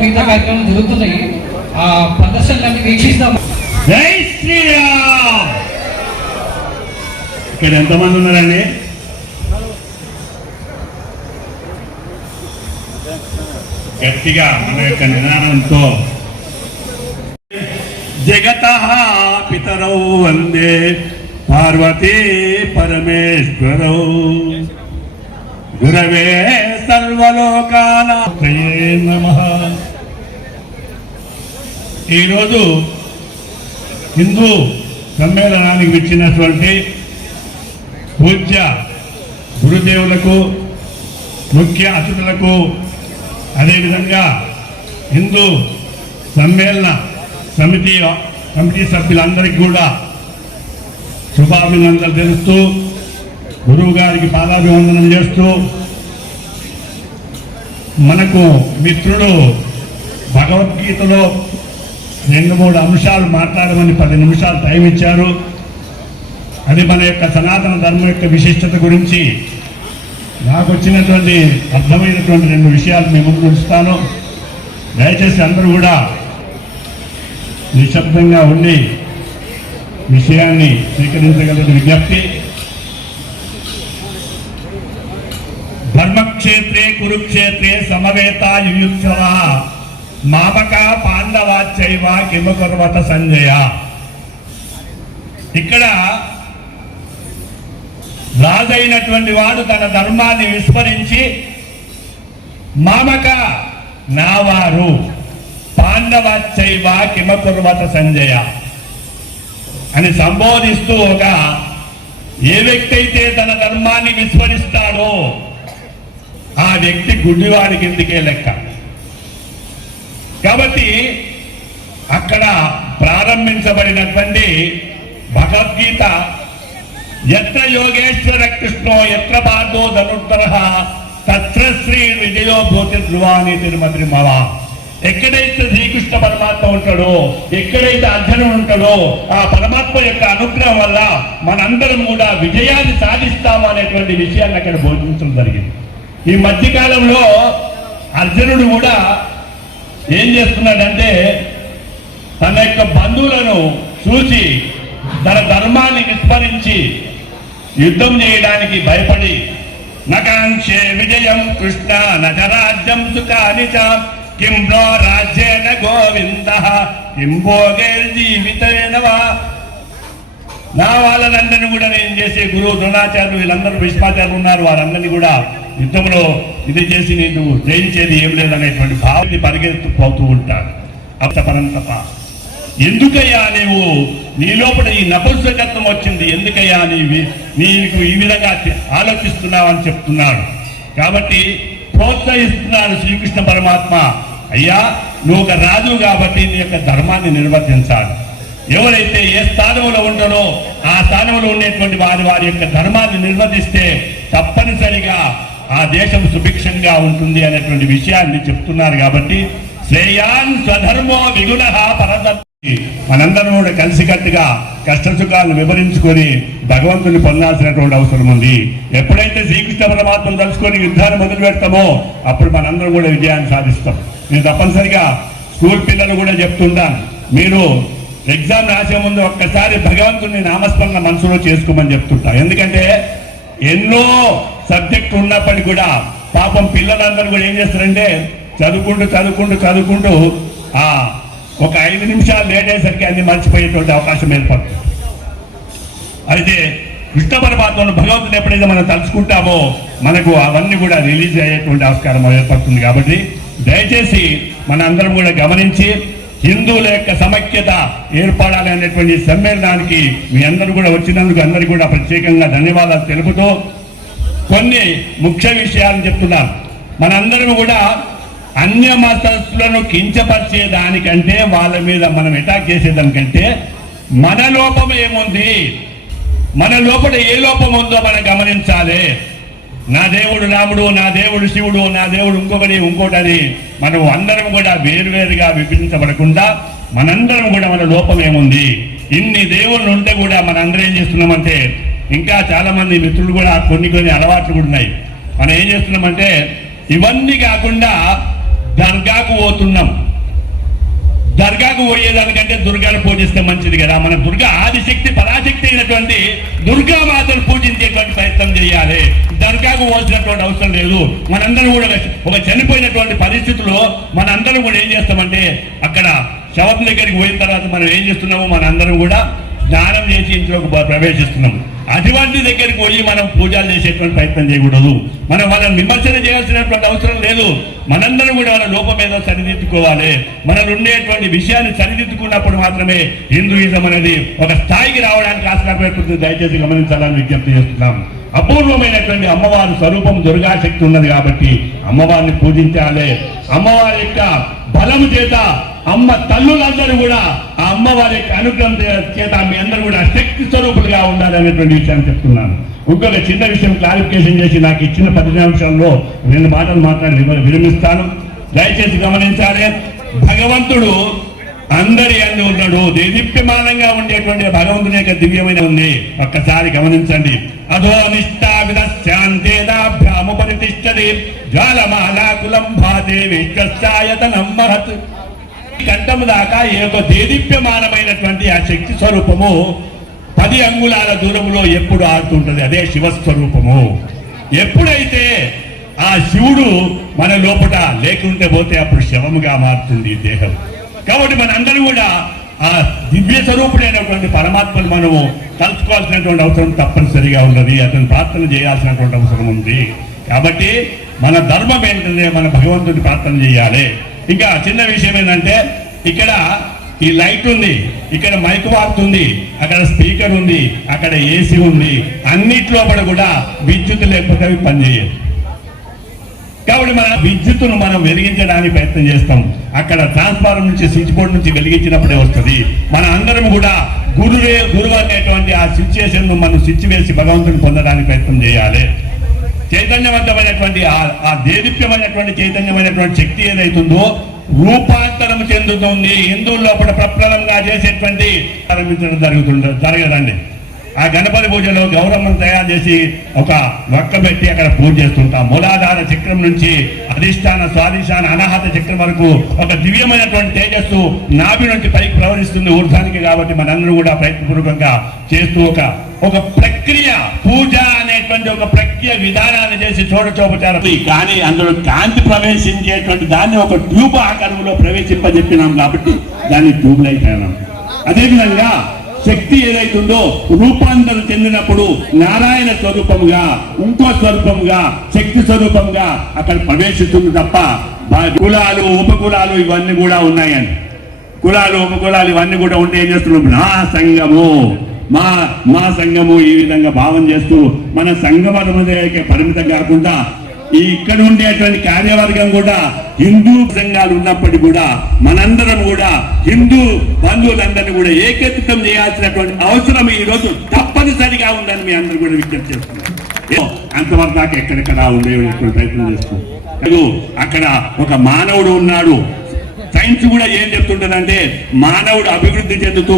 మిగతా కార్యక్రమం జరుగుతున్నాయి. ఆ ప్రదర్శనలన్నీ వీక్షిస్తాం. జై శ్రీరామ్. ఇక్కడ ఎంతమంది ఉన్నారండి? గట్టిగా మన యొక్క నినాదంతో జగతః పితరౌ వందే పార్వతీ పరమేశ్వరౌ గురవే సర్వలోకానాయ నమః. ఈరోజు హిందూ సమ్మేళనానికి వచ్చినటువంటి పూజ్య గురుదేవులకు, ముఖ్య అతిథులకు, అదేవిధంగా హిందూ సమ్మేళన కమిటీ సభ్యులందరికీ కూడా శుభాభినందనలు తెలుస్తూ, గురువు గారికి పాదాభివందనం చేస్తూ, మనకు మిత్రుడు భగవద్గీతలో 2-3 అంశాలు మాట్లాడమని 10 నిమిషాలు టైం ఇచ్చారు. అది మన యొక్క సనాతన ధర్మం యొక్క విశిష్టత గురించి నాకు వచ్చినటువంటి అర్థమైనటువంటి 2 విషయాలు మీ ముందు ఉంచుతాను. దయచేసి అందరూ కూడా నిశ్శబ్దంగా ఉండి విషయాన్ని స్వీకరించగలరు విజ్ఞప్తి. ధర్మక్షేత్రే కురుక్షేత్రే సమవేతా యుయుత్సవ మామక పాండవాచైవ కిమకుర్వత సంజయ. ఇక్కడ రాజైనటువంటి వాడు తన ధర్మాన్ని విస్మరించి మామక నావారు పాండవాచైవ కిమకుర్వత సంజయ అని సంబోధిస్తూ ఏ వ్యక్తి అయితే తన ధర్మాన్ని విస్మరిస్తాడో ఆ వ్యక్తి గుడ్డివాడి కిందికే లెక్క. కాబట్టి అక్కడ ప్రారంభించబడినటువంటి భగవద్గీత ఎత్ర యోగేశ్వర కృష్ణో ఎత్ర పార్థో ధనుర్ధరః తత్ర శ్రీ విజయో భూతి ధ్రువాని తిరుమతి మవ. ఎక్కడైతే శ్రీకృష్ణ పరమాత్మ ఉంటాడో, ఎక్కడైతే అర్జునుడు ఉంటాడో, ఆ పరమాత్మ యొక్క అనుగ్రహం వల్ల మనందరం కూడా విజయాన్ని సాధిస్తాము అనేటువంటి విషయాన్ని అక్కడ బోధించడం జరిగింది. ఈ మధ్యకాలంలో అర్జునుడు కూడా ఏం చేస్తున్నాడంటే తన యొక్క బంధువులను చూసి తన ధర్మాన్ని విస్మరించి యుద్ధం చేయడానికి భయపడి నకాంక్షే విజయం కృష్ణ నజరాజ్యం సుఖాని చ కిం నో రాజ్యేన గోవిందః కిం భోగైర్జీవితేన వా. నా వాళ్ళనందరినీ కూడా నేను చేసే గురువు ద్రోణాచార్యులు వీళ్ళందరూ భీష్మాచార్యులు ఉన్నారు, వారందరినీ కూడా యుద్ధంలో ఇది చేసి నేను జయించేది ఏం లేదనేటువంటి భావాన్ని పరిగెత్తుకుపోతూ ఉంటాడు. అప్తపరంతప ఎందుకయ్యా నీ లోపల ఈ నపుంసకత్వం వచ్చింది, ఎందుకయ్యా నీకు ఈ విధంగా ఆలోచిస్తున్నావని చెప్తున్నాడు. కాబట్టి ప్రోత్సహిస్తున్నాడు శ్రీకృష్ణ పరమాత్మ. అయ్యా నువ్వు ఒక రాజు కాబట్టి నీ యొక్క ధర్మాన్ని నిర్వర్తించాలి. ఎవరైతే ఏ స్థానంలో ఉంటారో ఆ స్థానంలో ఉండేటువంటి వారి యొక్క ధర్మాన్ని నిర్వర్తిస్తే తప్పనిసరిగా ఆ దేశం సుభిక్షంగా ఉంటుంది అనేటువంటి విషయాన్ని చెప్తున్నారు. కాబట్టి శ్రేయాన్ స్వధర్మో విగుణః పరధర్మ. మనందరం కూడా కలిసికట్టుగా కష్ట సుఖాలను వివరించుకొని భగవంతుని పొందాల్సినటువంటి అవసరం ఉంది. ఎప్పుడైతే శ్రీకృష్ణ పరమాత్మను తలుచుకొని యుద్ధాన్ని మొదలు పెడతామో అప్పుడు మనందరం కూడా విజయాన్ని సాధిస్తాం. నేను తప్పనిసరిగా స్కూల్ పిల్లలు కూడా చెప్తుంటాను, మీరు ఎగ్జామ్ రాసే ముందు ఒక్కసారి భగవంతుని నామస్మరణ మనసులో చేసుకోమని చెప్తుంటా. ఎందుకంటే ఎన్నో సబ్జెక్టు ఉన్నప్పటికీ కూడా పాపం పిల్లలందరూ కూడా ఏం చేస్తారంటే చదువుకుంటూ ఒక 5 నిమిషాలు లేట్ అయ్యేసరికి అన్ని మర్చిపోయేటువంటి అవకాశం ఏర్పడుతుంది. అయితే కృష్ణ పరమాత్మను భగవంతుని ఎప్పుడైతే మనం తలుచుకుంటామో మనకు అవన్నీ కూడా రిలీజ్ అయ్యేటువంటి ఆస్కారం ఏర్పడుతుంది. కాబట్టి దయచేసి మన అందరం కూడా గమనించి హిందువుల యొక్క సమైక్యత ఏర్పడాలి అనేటువంటి సమ్మేళనానికి మీ అందరూ కూడా వచ్చినందుకు అందరికీ కూడా ప్రత్యేకంగా ధన్యవాదాలు తెలుపుతూ కొన్ని ముఖ్య విషయాలను చెప్తున్నాను. మనందరం కూడా అన్య మతస్థులను కించపరిచే దానికంటే వాళ్ళ మీద మనం అటాక్ చేసేదానికంటే మన లోపం ఏముంది, మన లోపల ఏ లోపం ఉందో మనం గమనించాలి. నా దేవుడు రాముడు, నా దేవుడు శివుడు, నా దేవుడు ఇంకోటని మనం అందరం కూడా వేరువేరుగా విభజించబడకుండా మనందరం కూడా మన లోపం ఏముంది, ఇన్ని దేవుళ్ళు ఉంటే కూడా మనందరం ఏం చేస్తున్నామంటే ఇంకా చాలా మంది మిత్రులు కూడా కొన్ని అలవాట్లు కూడా ఉన్నాయి. మనం ఏం చేస్తున్నామంటే ఇవన్నీ కాకుండా దర్గాకు పోతున్నాం. దర్గాకు పోయేదానికంటే దుర్గాను పూజిస్తే మంచిది కదా. మన దుర్గా ఆదిశక్తి పరాశక్తి అయినటువంటి దుర్గామాతను పూజించేటువంటి ప్రయత్నం చేయాలి. దర్గాకు పోవాల్సినటువంటి అవసరం లేదు. మనందరం కూడా ఒక చనిపోయినటువంటి పరిస్థితుల్లో మనందరం కూడా ఏం చేస్తామంటే అక్కడ శవం దగ్గరికి పోయిన తర్వాత మనం ఏం చేస్తున్నాము, మనందరం కూడా స్నానం చేసి ఇంట్లోకి ప్రవేశిస్తున్నాం. అటువంటి దగ్గరికి పోయి మనం పూజలు చేసేటువంటి ప్రయత్నం చేయకూడదు. మనం వాళ్ళని విమర్శన చేయాల్సినటువంటి అవసరం లేదు. మనందరం కూడా వాళ్ళ లోపం ఏదో సరిదిద్దుకోవాలి. మనలో ఉండేటువంటి విషయాన్ని సరిదిద్దుకున్నప్పుడు మాత్రమే హిందూయిజం అనేది ఒక స్థాయికి రావడానికి ఆస్కారపడుతుంది. దయచేసి గమనించాలని విజ్ఞప్తి చేస్తున్నాం. అపూర్వమైనటువంటి అమ్మవారి స్వరూపం దుర్గాశక్తి ఉన్నది కాబట్టి అమ్మవారిని పూజించాలి. అమ్మవారి యొక్క బలము చేత అమ్మ తల్లులందరూ కూడా ఆ అమ్మవారి యొక్క అనుగ్రహం చేత మీ అందరూ కూడా శక్తి స్వరూపులుగా ఉండాలి అనేటువంటి విషయాన్ని చెప్తున్నాను. ఇంకొక చిన్న విషయం క్లారిఫికేషన్ చేసి నాకు ఇచ్చిన 10 నిమిషాల్లో 2 మాటలు మాట్లాడి విరమిస్తాను. దయచేసి గమనించాలి. భగవంతుడు అందరి అందు ఉన్నాడు. దేదీప్యమానంగా ఉండేటువంటి భగవంతుని యొక్క దివ్యమైన ఉంది. ఒక్కసారి గమనించండి. అధో నిష్ఠా విదశ్యాంతేదాభ్యాముపరితిష్టది జ్వాలమాలాకులం భాతే విశ్వస్యాయతనం మహత్. కంఠము దాకా ఏదో దేదీప్యమానమైనటువంటి ఆ శక్తి స్వరూపము 10 అంగుళాల దూరంలో ఎప్పుడు ఆడుతుంటది. అదే శివస్వరూపము. ఎప్పుడైతే ఆ శివుడు మన లోపల లేకుంటే పోతే అప్పుడు శవముగా మారుతుంది దేహం. కాబట్టి మనందరం కూడా ఆ దివ్య స్వరూపుడైనటువంటి పరమాత్మను మనము తలుచుకోవాల్సినటువంటి అవసరం తప్పనిసరిగా ఉన్నది. అతను ప్రార్థన చేయాల్సినటువంటి అవసరం ఉంది. కాబట్టి మన ధర్మం ఏంటంటే మన భగవంతుని ప్రార్థన చేయాలి. ఇంకా చిన్న విషయం ఏంటంటే ఇక్కడ ఈ లైట్ ఉంది, ఇక్కడ మైక్ వాడుతుంది, అక్కడ స్పీకర్ ఉంది, అక్కడ ఏసీ ఉంది. అన్నిట్లో కూడా విద్యుత్ లేకపోతే అవి పనిచేయదు. కాబట్టి మన విద్యుత్తును మనం వెలిగించడానికి ప్రయత్నం చేస్తాం. అక్కడ ట్రాన్స్ఫార్మర్ నుంచి స్విచ్ బోర్డు నుంచి వెలిగించినప్పుడే వస్తుంది. మన అందరం కూడా గురువు అనేటువంటి ఆ సిచ్యుయేషన్ ను మనం స్విచ్ వేసి భగవంతుని పొందడానికి ప్రయత్నం చేయాలి. చైతన్యవంతమైనటువంటి ఆ దేదీప్యమైనటువంటి చైతన్యమైనటువంటి శక్తి ఏదైతుందో రూపాంతరం చెందుతుంది. హిందువుల లోపల ప్రప్రదంగా చేసేటువంటి జరగదండి. ఆ గణపతి పూజలో గౌరమ్మను తయారు చేసి ఒక వక్క పెట్టి అక్కడ పూజ చేస్తుంటాం. మూలాధార చక్రం నుంచి అధిష్టాన స్వాధిష్టాన అనాహత చక్రం వరకు ఒక దివ్యమైనటువంటి తేజస్సు నాభి నుంచి పైకి ప్రవహిస్తుంది ఊర్ధానికి. కాబట్టి మనందరూ కూడా ప్రయత్నపూర్వకంగా చేస్తూ ఒక ప్రక్రియ పూజ అనేటువంటి ఒక ప్రక్రియ విధానాన్ని చేసి చూడచోపచారం. కానీ అందులో కాంతి ప్రవేశించేటువంటి దాన్ని ఒక ట్యూబ్ ఆకారంలో ప్రవేశింపజెప్పినాం కాబట్టి దాన్ని ట్యూబ్ లైట్ అయినాం. అదేవిధంగా శక్తి ఏదైతుందో రూపాంతరం చెందినప్పుడు నారాయణ స్వరూపంగా ఇంకో స్వరూపంగా శక్తి స్వరూపంగా అక్కడ ప్రవేశిస్తుంది తప్ప కులాలు ఉపకులాలు ఇవన్నీ కూడా ఉన్నాయండి. కులాలు ఉపకులాలు ఇవన్నీ కూడా ఉంటే ఏం చేస్తున్నాం, నా సంఘము మా సంఘము ఈ విధంగా భావం చేస్తూ మన సంఘమతముకే పరిమితం కాకుండా ఈ ఇక్కడ ఉండేటువంటి కార్యవర్గం కూడా హిందూ సంఘాలు ఉన్నప్పటికీ కూడా మనందరం కూడా హిందూ బంధువులందరినీ కూడా ఏకత్రితం చేయాల్సినటువంటి అవసరం ఈ రోజు తప్పనిసరిగా ఉందని మీ అందరూ కూడా విజ్ఞప్తి చేస్తున్నాం. అంతవరకు దాకా ఎక్కడెక్కడ ఉండేటువంటి ప్రయత్నం చేస్తున్నాం. అక్కడ ఒక మానవుడు ఉన్నాడు. సైన్స్ కూడా ఏం చెప్తుంటదంటే మానవుడు అభివృద్ధి చెందుతూ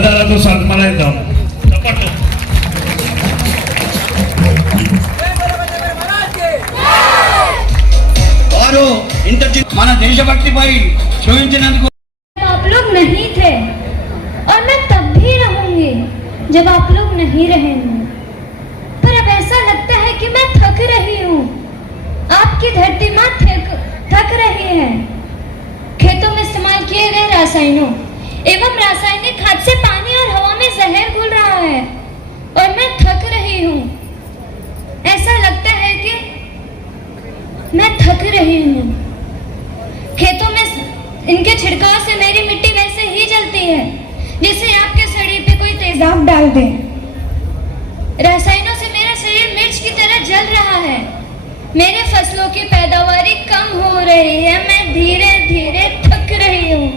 కరదాలతో సన్మానిద్దాం. చెప్పండి. వారు ఇంత మన దేశభక్తిపై చూపించినందుకు आप लोग नहीं थे और मैं तब भी रहूंगी जब आप लोग नहीं रहेंगे, पर अब ऐसा लगता है कि मैं थक रही हूँ। आपकी धरती माँ थक रही है। खेतों में इस्तेमाल किए गए रसायनों एवं रासायनिक खाद से पानी और हवा में जहर घुल रहा है और मैं थक रही हूँ। ऐसा लगता है कि मैं थक रही हूँ। खेतों में इनके छिड़काव से मेरी मिट्टी वैसे ही जलती है जैसे आपके शरीर पे कोई तेजाब डाल दे। रसायनों से मेरा शरीर मिर्च की तरह जल रहा है। मेरे फसलों की पैदावारी कम हो रही है। मैं धीरे धीरे थक रही हूँ।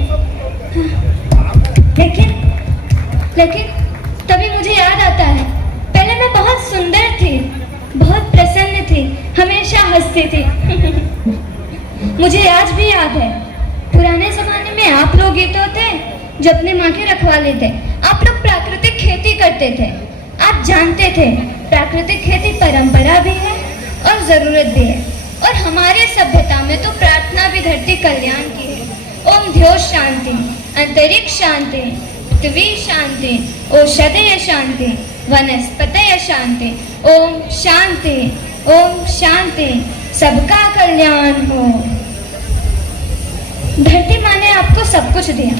लेकिन तभी मुझे याद आता है, पहले मैं बहुत सुंदर थी, बहुत प्रसन्न थी, हमेशा हंसती थी। मुझे आज भी याद है, पुराने जमाने में आप लोग ही तो थे जो अपने माँ के रखवाले थे। आप लोग प्राकृतिक खेती करते थे। आप जानते थे प्राकृतिक खेती परंपरा भी है और जरूरत भी है। और हमारे सभ्यता में तो प्रार्थना भी धरती कल्याण की है। ओम ध्यो शांति, अंतरिक्ष शांति, पृथ्वी शांति, औषधय शांति, वनस्पतय शांति। ओम शांति, ओम शांति, सबका कल्याण हो। धरती माँ ने आपको सब कुछ दिया।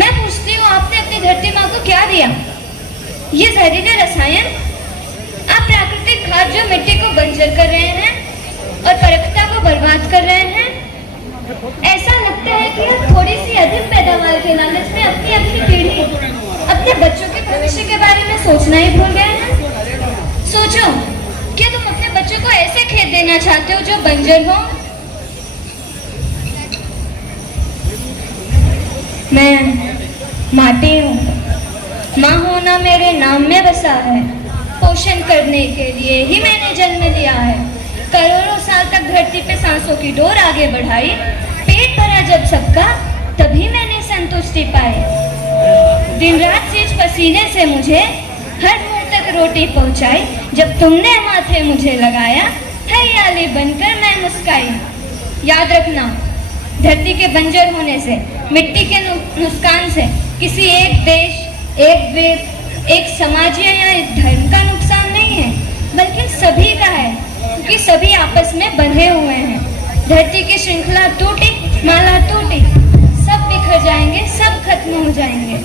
मैं पूछती हूँ, आपने अपनी धरती माँ को क्या दिया? ये जहरीले रसायन? आप प्राकृतिक खाद जो मिट्टी को बंजर कर रहे हैं और परखता को बर्बाद कर रहे हैं। ऐसा लगता है कि आप थोड़ी सी अधिक पैदावार के लालच में अपनी पीढ़ी, अपने बच्चों के भविष्य के बारे में सोचना ही भूल गए हैं। सोचो, क्या तुम अपने बच्चों को ऐसे खेत देना चाहते हो जो बंजर हो? मैं माटी हूँ। माँ होना मेरे नाम में बसा है। पोषण करने के लिए ही मैंने जन्म लिया है। करोड़ों साल तक धरती पे सांसों की डोर आगे बढ़ाई। पेट भरा जब सबका, तभी मैंने संतुष्टि पाई। दिन रात सींच पसीने से मुझे हर घर तक रोटी पहुंचाई। जब तुमने माथे मुझे लगाया, हरियाली बनकर मैं मुस्काई। याद रखना, धरती के बंजर होने से, मिट्टी के नुकसान से किसी एक देश, एक वेद, एक समाज या एक धर्म का नुकसान नहीं है, बल्कि सभी का है, क्योंकि सभी आपस में बंधे हुए हैं। धरती की श्रृंखला टूटी, माला टूटी, सब बिखर जाएंगे, सब खत्म हो जाएंगे।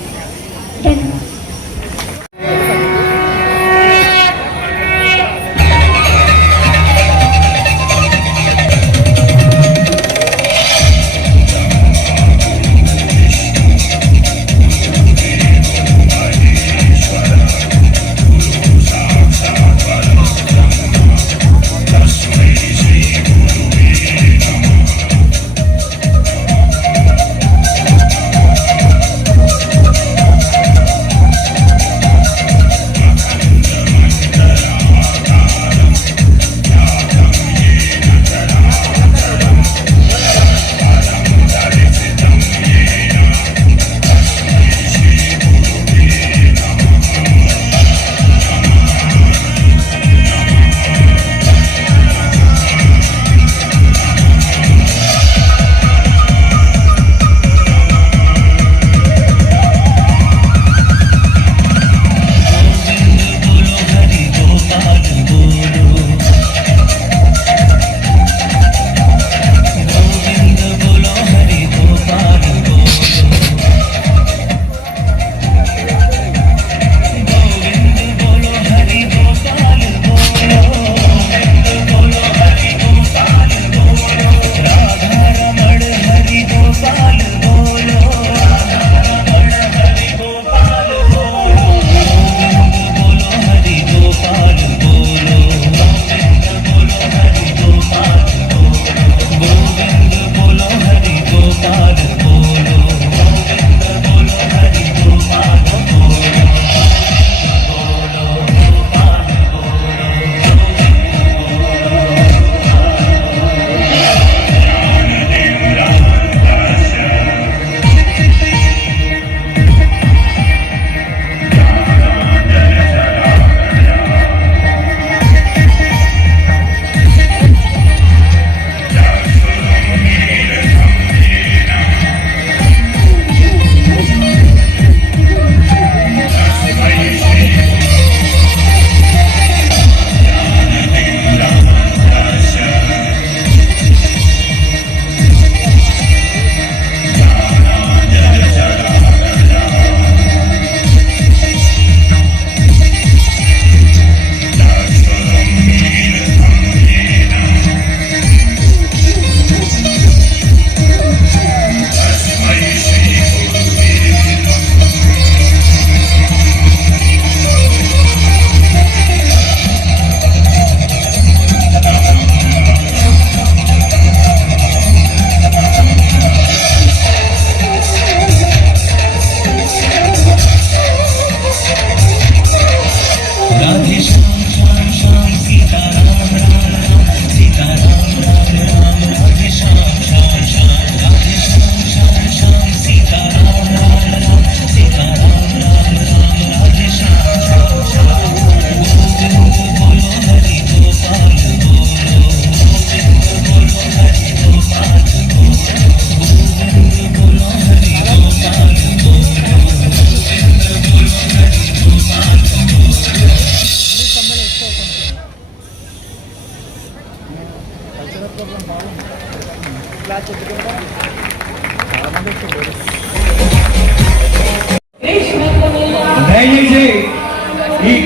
धन्यवाद।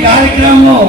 కార్యక్రమం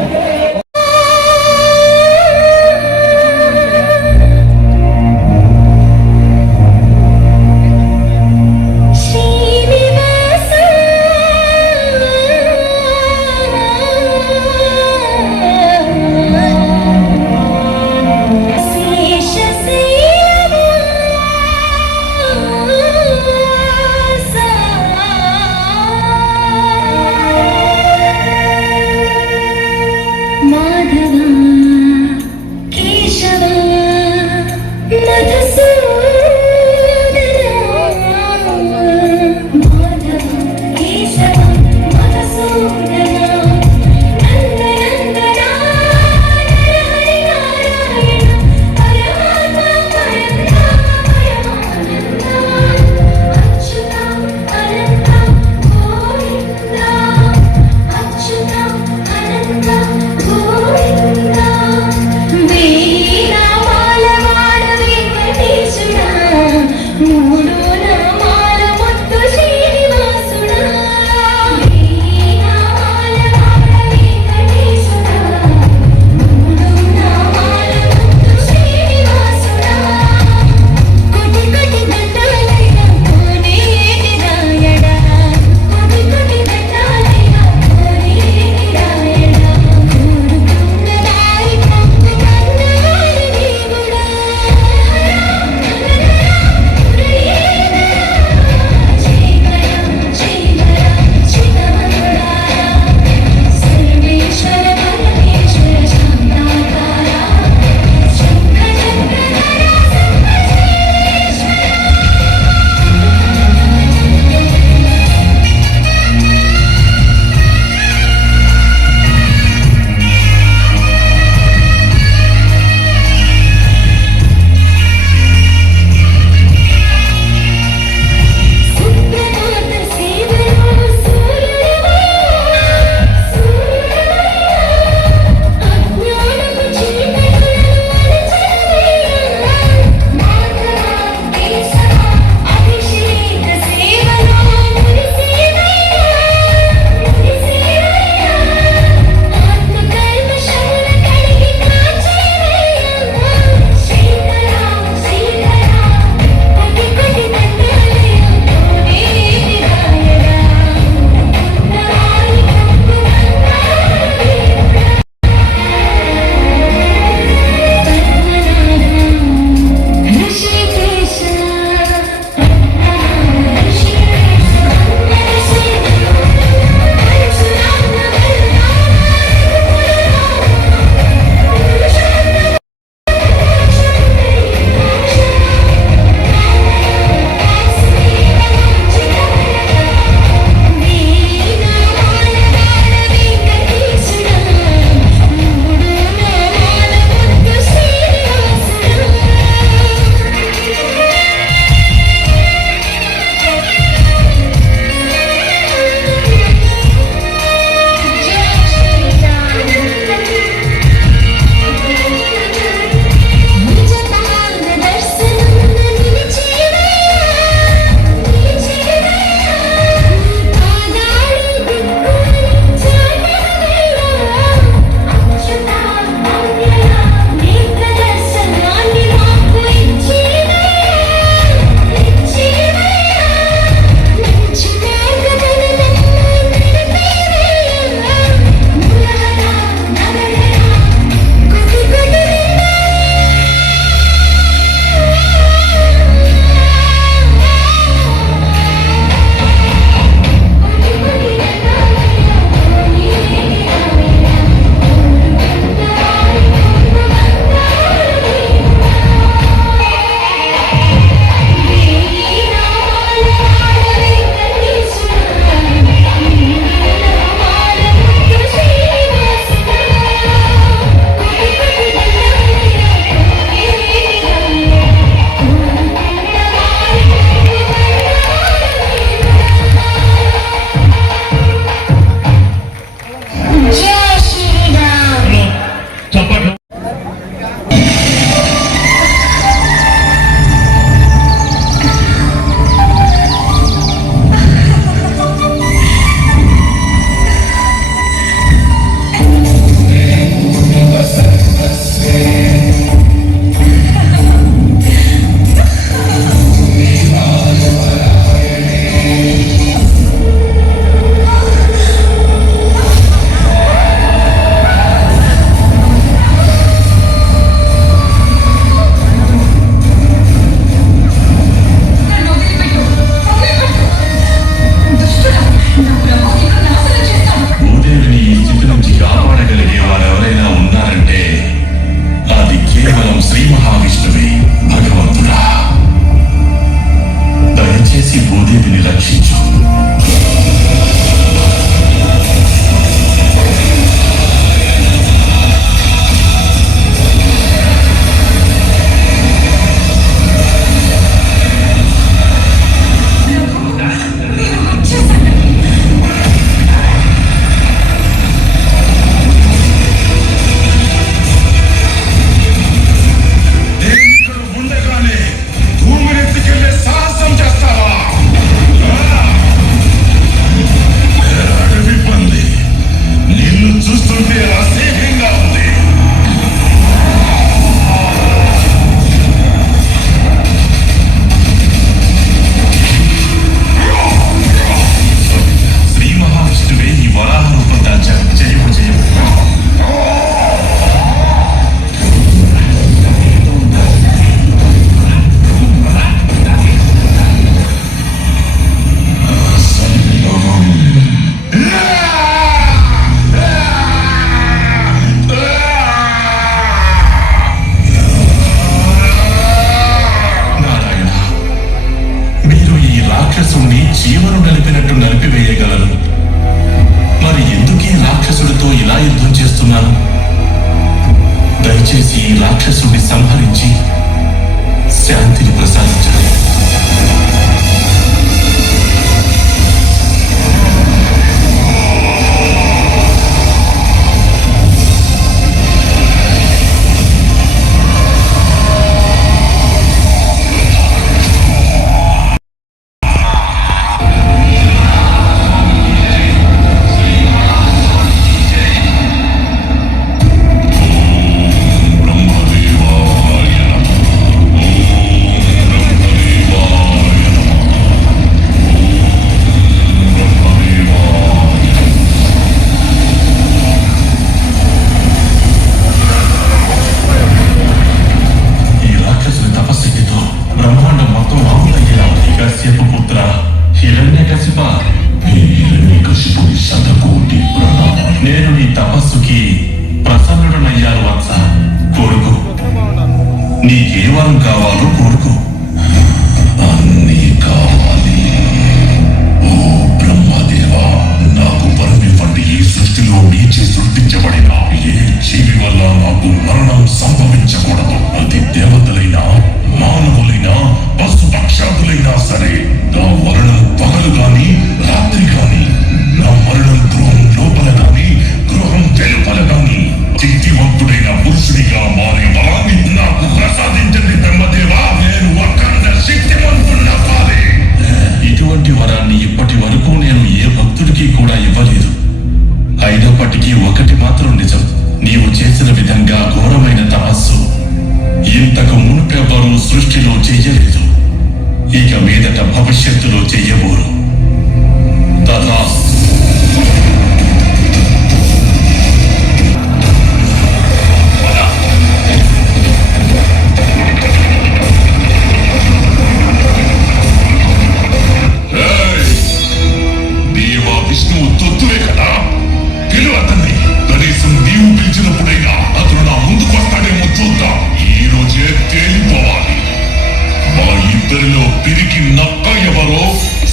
నక్క ఎవరో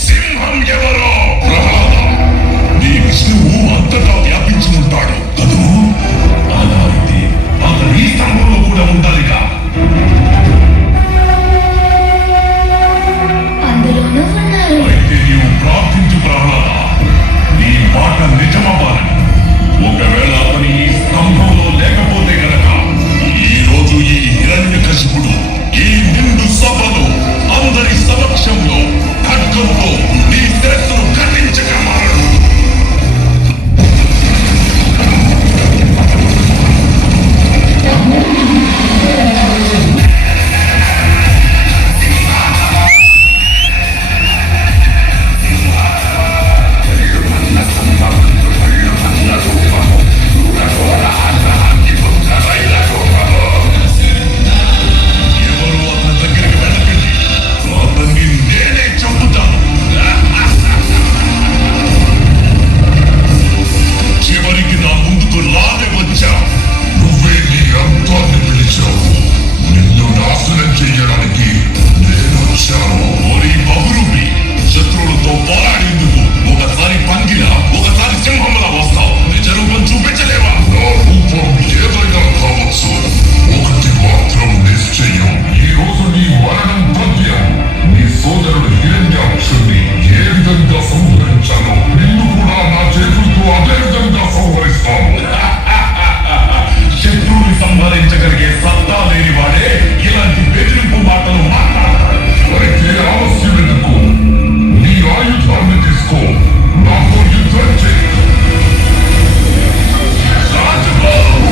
సింహం ఎవరో ప్రహ్లాద నీ విష్ణువు అంతటా వ్యాపించి ఉంటాడు కదూ అలా అయితే అతను ఈ స్తంభంలో కూడా ఉండాలిగా అందులోనూ ఉన్నారు. అయితే నీవు ప్రార్థించు ప్రహ్లాద నీ మాట నిజమవ్వాలని ఒకవేళ అతని ఈ స్తంభంలో లేకపోతే గనక ఈ రోజు ఈ హిరణ్యకశిపుడు ఈ నిండు సభలో అందరి సమక్షంలో ఖడ్గంతో నీ శిరస్సును ఖండించక మారడు ఎవరు అతని దగ్గరికి వెళ్ళకండి అతన్ని నేనే చంపుతాను చివరికి నా ముందుకు లానే వచ్చా నువ్వే నీ అంతాన్ని పిలిచావు నిన్ను నాశనం చెయ్యడానికి నేను వచ్చాను ఓరి బహురూపి శత్రువులతో పోరాడేందుకు ఒకసారి పంగిన ఒకసారి సింహంలా వస్తావు నిజ రూపం చూపించలేవా నా రూపం ఏదైనా కావచ్చు ఒకటి మాత్రం నిశ్చయం ఈ రోజు నీ మరణం పద్యం నీ సోదరుడు హిరణ్యాక్షుణ్ణి ఏ విధంగా సంహరించాలో నిన్ను కూడా నా చేతులతో అదే విధంగా సంహరిస్తాను శత్రువుని సంహరించగలిగే సత్తా లేని వాడే ఇలాంటి బెదిరింపు మాటలు మాట్లాడతాడు అయితే ఆలస్యం ఎందుకు నీ ఆయుధాన్ని తీసుకో నాతో యుద్ధం చేయి రాజబాబు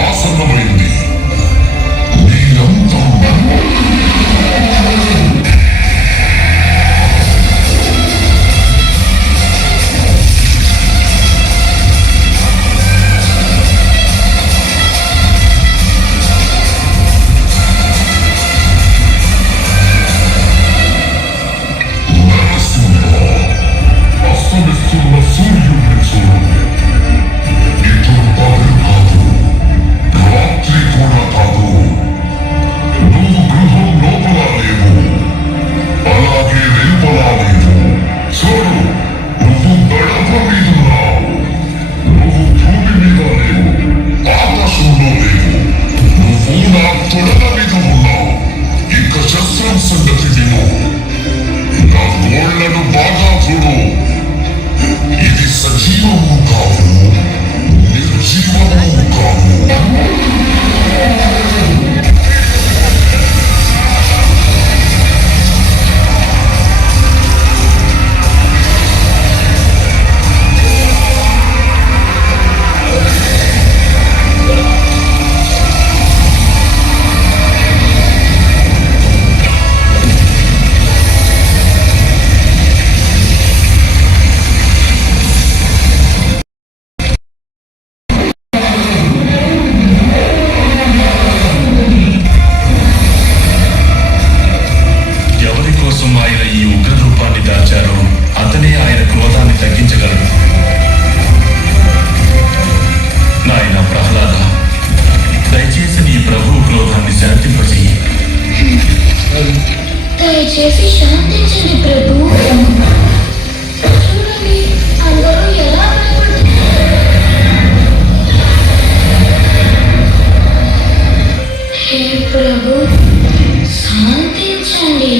ఆసన్నమైంది నీ అంతం నరసింహ అస్తమిస్తున్న సూర్యుడిని చూడండి ఇటు పగలు కాదు రాత్రి కూడా కాదు నువ్వు గృహం లోపల లేవు అలాగే వెలుపలా లేవు చూడు నువ్వు గడప మీదున్నావు నువ్వు భూమి మీద లేవు ఆకాశంలో లేవు నువ్వు నా తొడల మీద ఉన్నావు ఇక శస్త్రం సంగతి విను నా గోళ్లను బాగా చూడు ఇది సజీవము కాదు నిర్జీవము కాదు ఎవరి కోసం ఆయన ఈ ఉగ్ర రూపాన్ని దాచారో అతనే ఆయన క్రోధాన్ని తగ్గించగలడు నాయన ప్రహ్లాద దయచేసి నీ ప్రభు క్రోధాన్ని శాంతింపజేయి దయచేసి శాంతించండి ప్రభు. చూడండి అందరూ ఎలా భయపడుతున్నారు. హే ప్రభు శాంతించండి.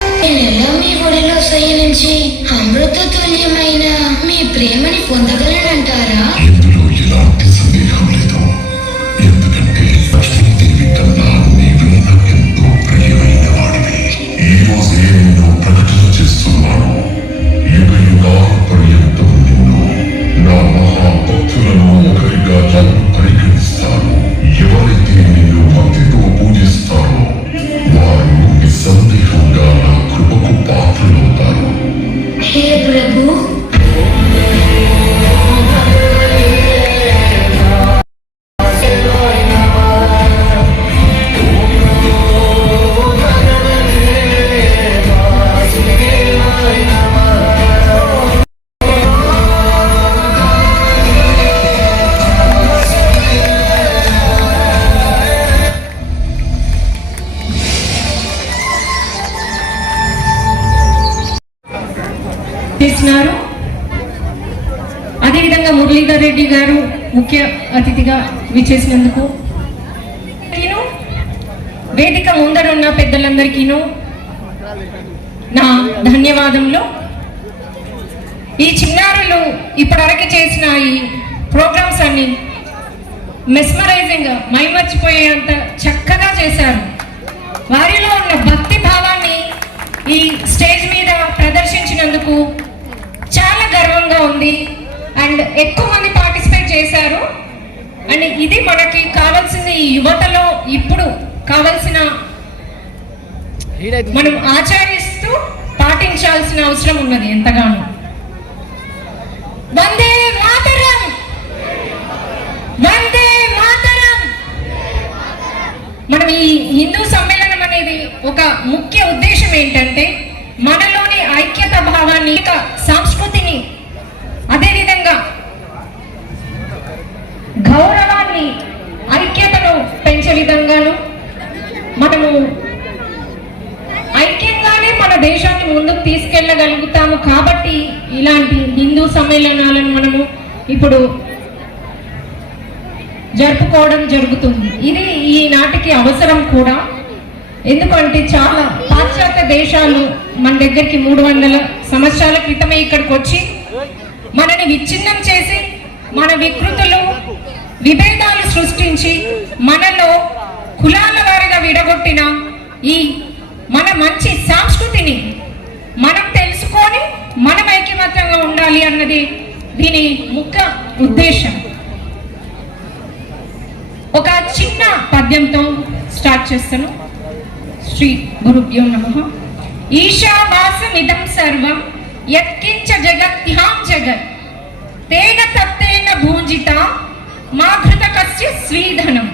నేనెలా మీ ఒడిలో శయనించి అమృత తుల్యమైన మీ ప్రేమని పొందగలనంటారా? ఇందులో అదేవిధంగా మురళీధర్ రెడ్డి గారు ముఖ్య అతిథిగా విచ్చేసినందుకు వేదిక ముందరున్న పెద్దలందరికీను నా ధన్యవాదములు. ఈ చిన్నారులు ఇప్పటివరకు చేసిన ఈ ప్రోగ్రామ్స్ అన్ని మెస్మరైజింగ్ మైమర్చిపోయేంత చక్కగా చేశారు. వారిలో ఉన్న భక్తి భావాన్ని ఈ స్టేజ్ మీద ప్రదర్శించినందుకు చాలా గర్వంగా ఉంది. అండ్ ఎక్కువ మంది పార్టిసిపేట్ చేశారు. అండ్ ఇది మనకి కావాల్సింది, ఈ యువతలో ఇప్పుడు కావాల్సిన మనం ఆచరిస్తూ పాటించాల్సిన అవసరం ఉన్నది ఎంతగానో. వందే మాతరం, వందే మాతరం. మనం ఈ హిందూ సమ్మేళనం అనేది ఒక ముఖ్య ఉద్దేశం ఏంటంటే మనలోని ఐక్యత భావాన్ని, సంస్కృతిని, అదేవిధంగా గౌరవాన్ని, ఐక్యతను పెంచే విధంగాను మనము ఐక్యంగానే మన దేశాన్ని ముందుకు తీసుకెళ్ళగలుగుతాము. కాబట్టి ఇలాంటి హిందూ సమ్మేళనాలను మనము ఇప్పుడు జరుపుకోవడం జరుగుతుంది. ఇది ఈనాటికి అవసరం కూడా. ఎందుకంటే చాలా పాశ్చాత్య దేశాలు మన దగ్గరికి 300 సంవత్సరాల క్రితమే ఇక్కడికి వచ్చి మనని విచ్ఛిన్నం చేసి, మన వికృతులు, విభేదాలు సృష్టించి, మనలో కులాల వారిగా విడగొట్టిన ఈ మన మంచి సంస్కృతిని మనం తెలుసుకొని మనం ఐక్యమత్యంగా ఉండాలి అన్నది దీని ముఖ్య ఉద్దేశం. ఒక చిన్న పద్యంతో స్టార్ట్ చేస్తాను. శ్రీ గురుభ్యో నమః. ఈశావాసమిదం సర్వం యత్కించ జగత్యాం జగత్ తేన తత్తేన భూజిత మాధృత కస్య స్వీధనం.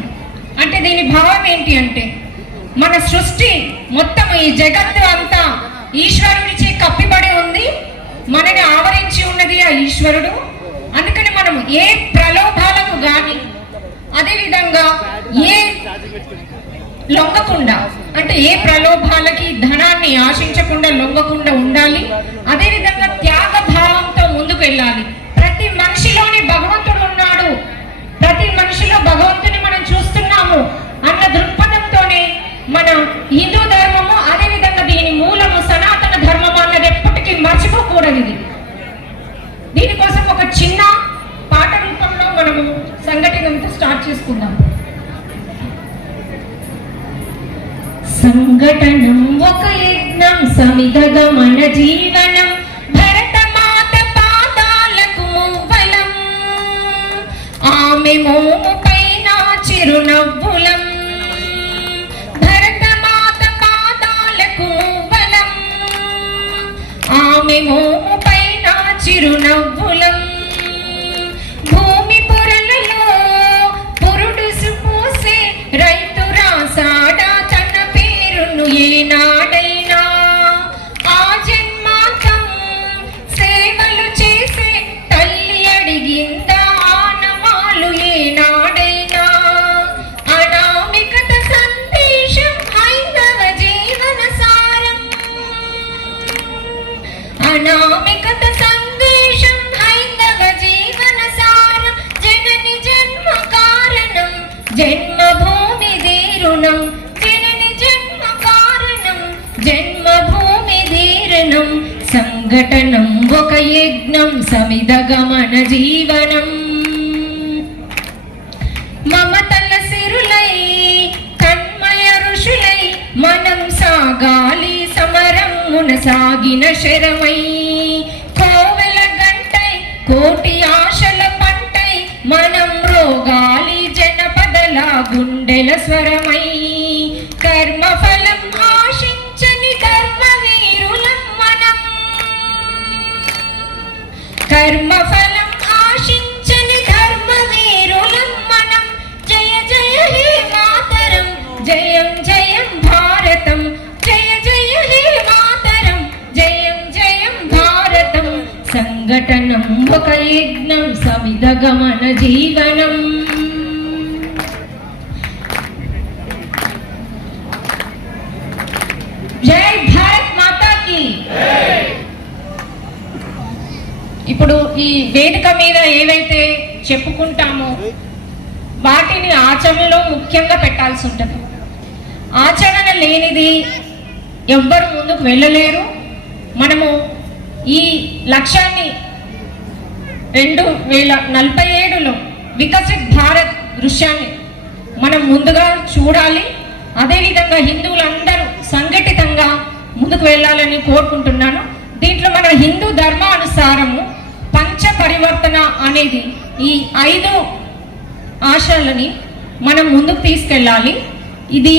అంటే దీని భావం ఏంటి అంటే మన సృష్టి మొత్తం, ఈ జగత్తు అంతా ఈశ్వరుడిచే కప్పిబడి ఉంది. మనని ఆవరించి ఉన్నది ఆ ఈశ్వరుడు. అందుకని మనం ఏ ప్రలోభాలకు గాని, అదేవిధంగా ఏ లొంగకుండా, అంటే ఏ ప్రలోభాలకి, ధనాన్ని ఆశించకుండా లొంగకుండా ఉండాలి. అదేవిధంగా త్యాగ భావంతో ముందుకు వెళ్ళాలి. ప్రతి మనిషిలోని భగవంతుడు ఉన్నాడు, ప్రతి మనిషిలో భగవంతుని మనం చూస్తున్నాము అన్న దృక్పథంతోనే మన హిందూ ధర్మము, అదేవిధంగా దీని మూలము సనాతన ధర్మము అన్నది ఎప్పటికీ మర్చిపోకూడదు. ఇది దీనికోసం ఒక చిన్న పాట రూపంలో మనము సంఘటనతో స్టార్ట్ చేసుకుందాం. సంఘటనం ఒక యజ్ఞం, సమిధగమన జీవనం, భరతమాత పాదాలకు మువ్వలం, ఆమె మోము పైన చిరునవ్వులం, భరతమాత పాదాలకు మువ్వలం, ఆమె మోము పైన చిరునవ్వులం, భూమి పొరలలో పురుడుసు పూసే రైతు రాసాడా తన పేరును ఏనాడైనా, ఆ జన్మాంతం సేవలు చేసే తల్లి అడిగిందా ఆనవాలు ఏనాడైనా, అనామికత సందేశం హైందవ జీవన సారం, అనామికత సందేశం హైందవ జీవన సారం, జనని జన్మ కారణం జన్మభూమి దీరుణం, జనని జన్మ కారణం జన్మభూమి దీరుణం, సంఘటనం ఒక యజ్ఞం, సమిధగమన జీవనం, మమతల సిరులై తన్మయ ఋషులై మనం సాగాలి సమరమున సాగిన శరమై, కోవెల గంటై కోటి ఆశల పంటై మనం రోగాలి జనపదల గుండెల స్వరమై, కర్మఫలం ఆశించని ధర్మవీరులం మనం, కర్మఫలం ఆశించని ధర్మవీరులం మనం, జయ జయ హే మాతరం, జయం జయం భారతం, జయ జయ హే మాతరం, జయం జయం భారతం, సంఘటనం ఒక యజ్ఞం, సమిధగమన జీవనం. జై భారత్ మాతా की ఇప్పుడు ఈ వేదిక మీద ఏవైతే చెప్పుకుంటామో వాటిని ఆచరణలో ముఖ్యంగా పెట్టాల్సి ఉంటుంది. ఆచరణ లేనిది ఎవ్వరు ముందుకు వెళ్ళలేరు. మనము ఈ లక్ష్యాన్ని 2047లో వికసిత్ భారత్ దృశ్యాన్ని మనం ముందుగా చూడాలి. అదేవిధంగా హిందువులందరూ సంఘటితంగా ముందుకు వెళ్ళాలని కోరుకుంటున్నాను. దీంట్లో మన హిందూ ధర్మానుసారము పంచ పరివర్తన అనేది ఈ 5 ఆశలని మనం ముందుకు తీసుకెళ్ళాలి. ఇది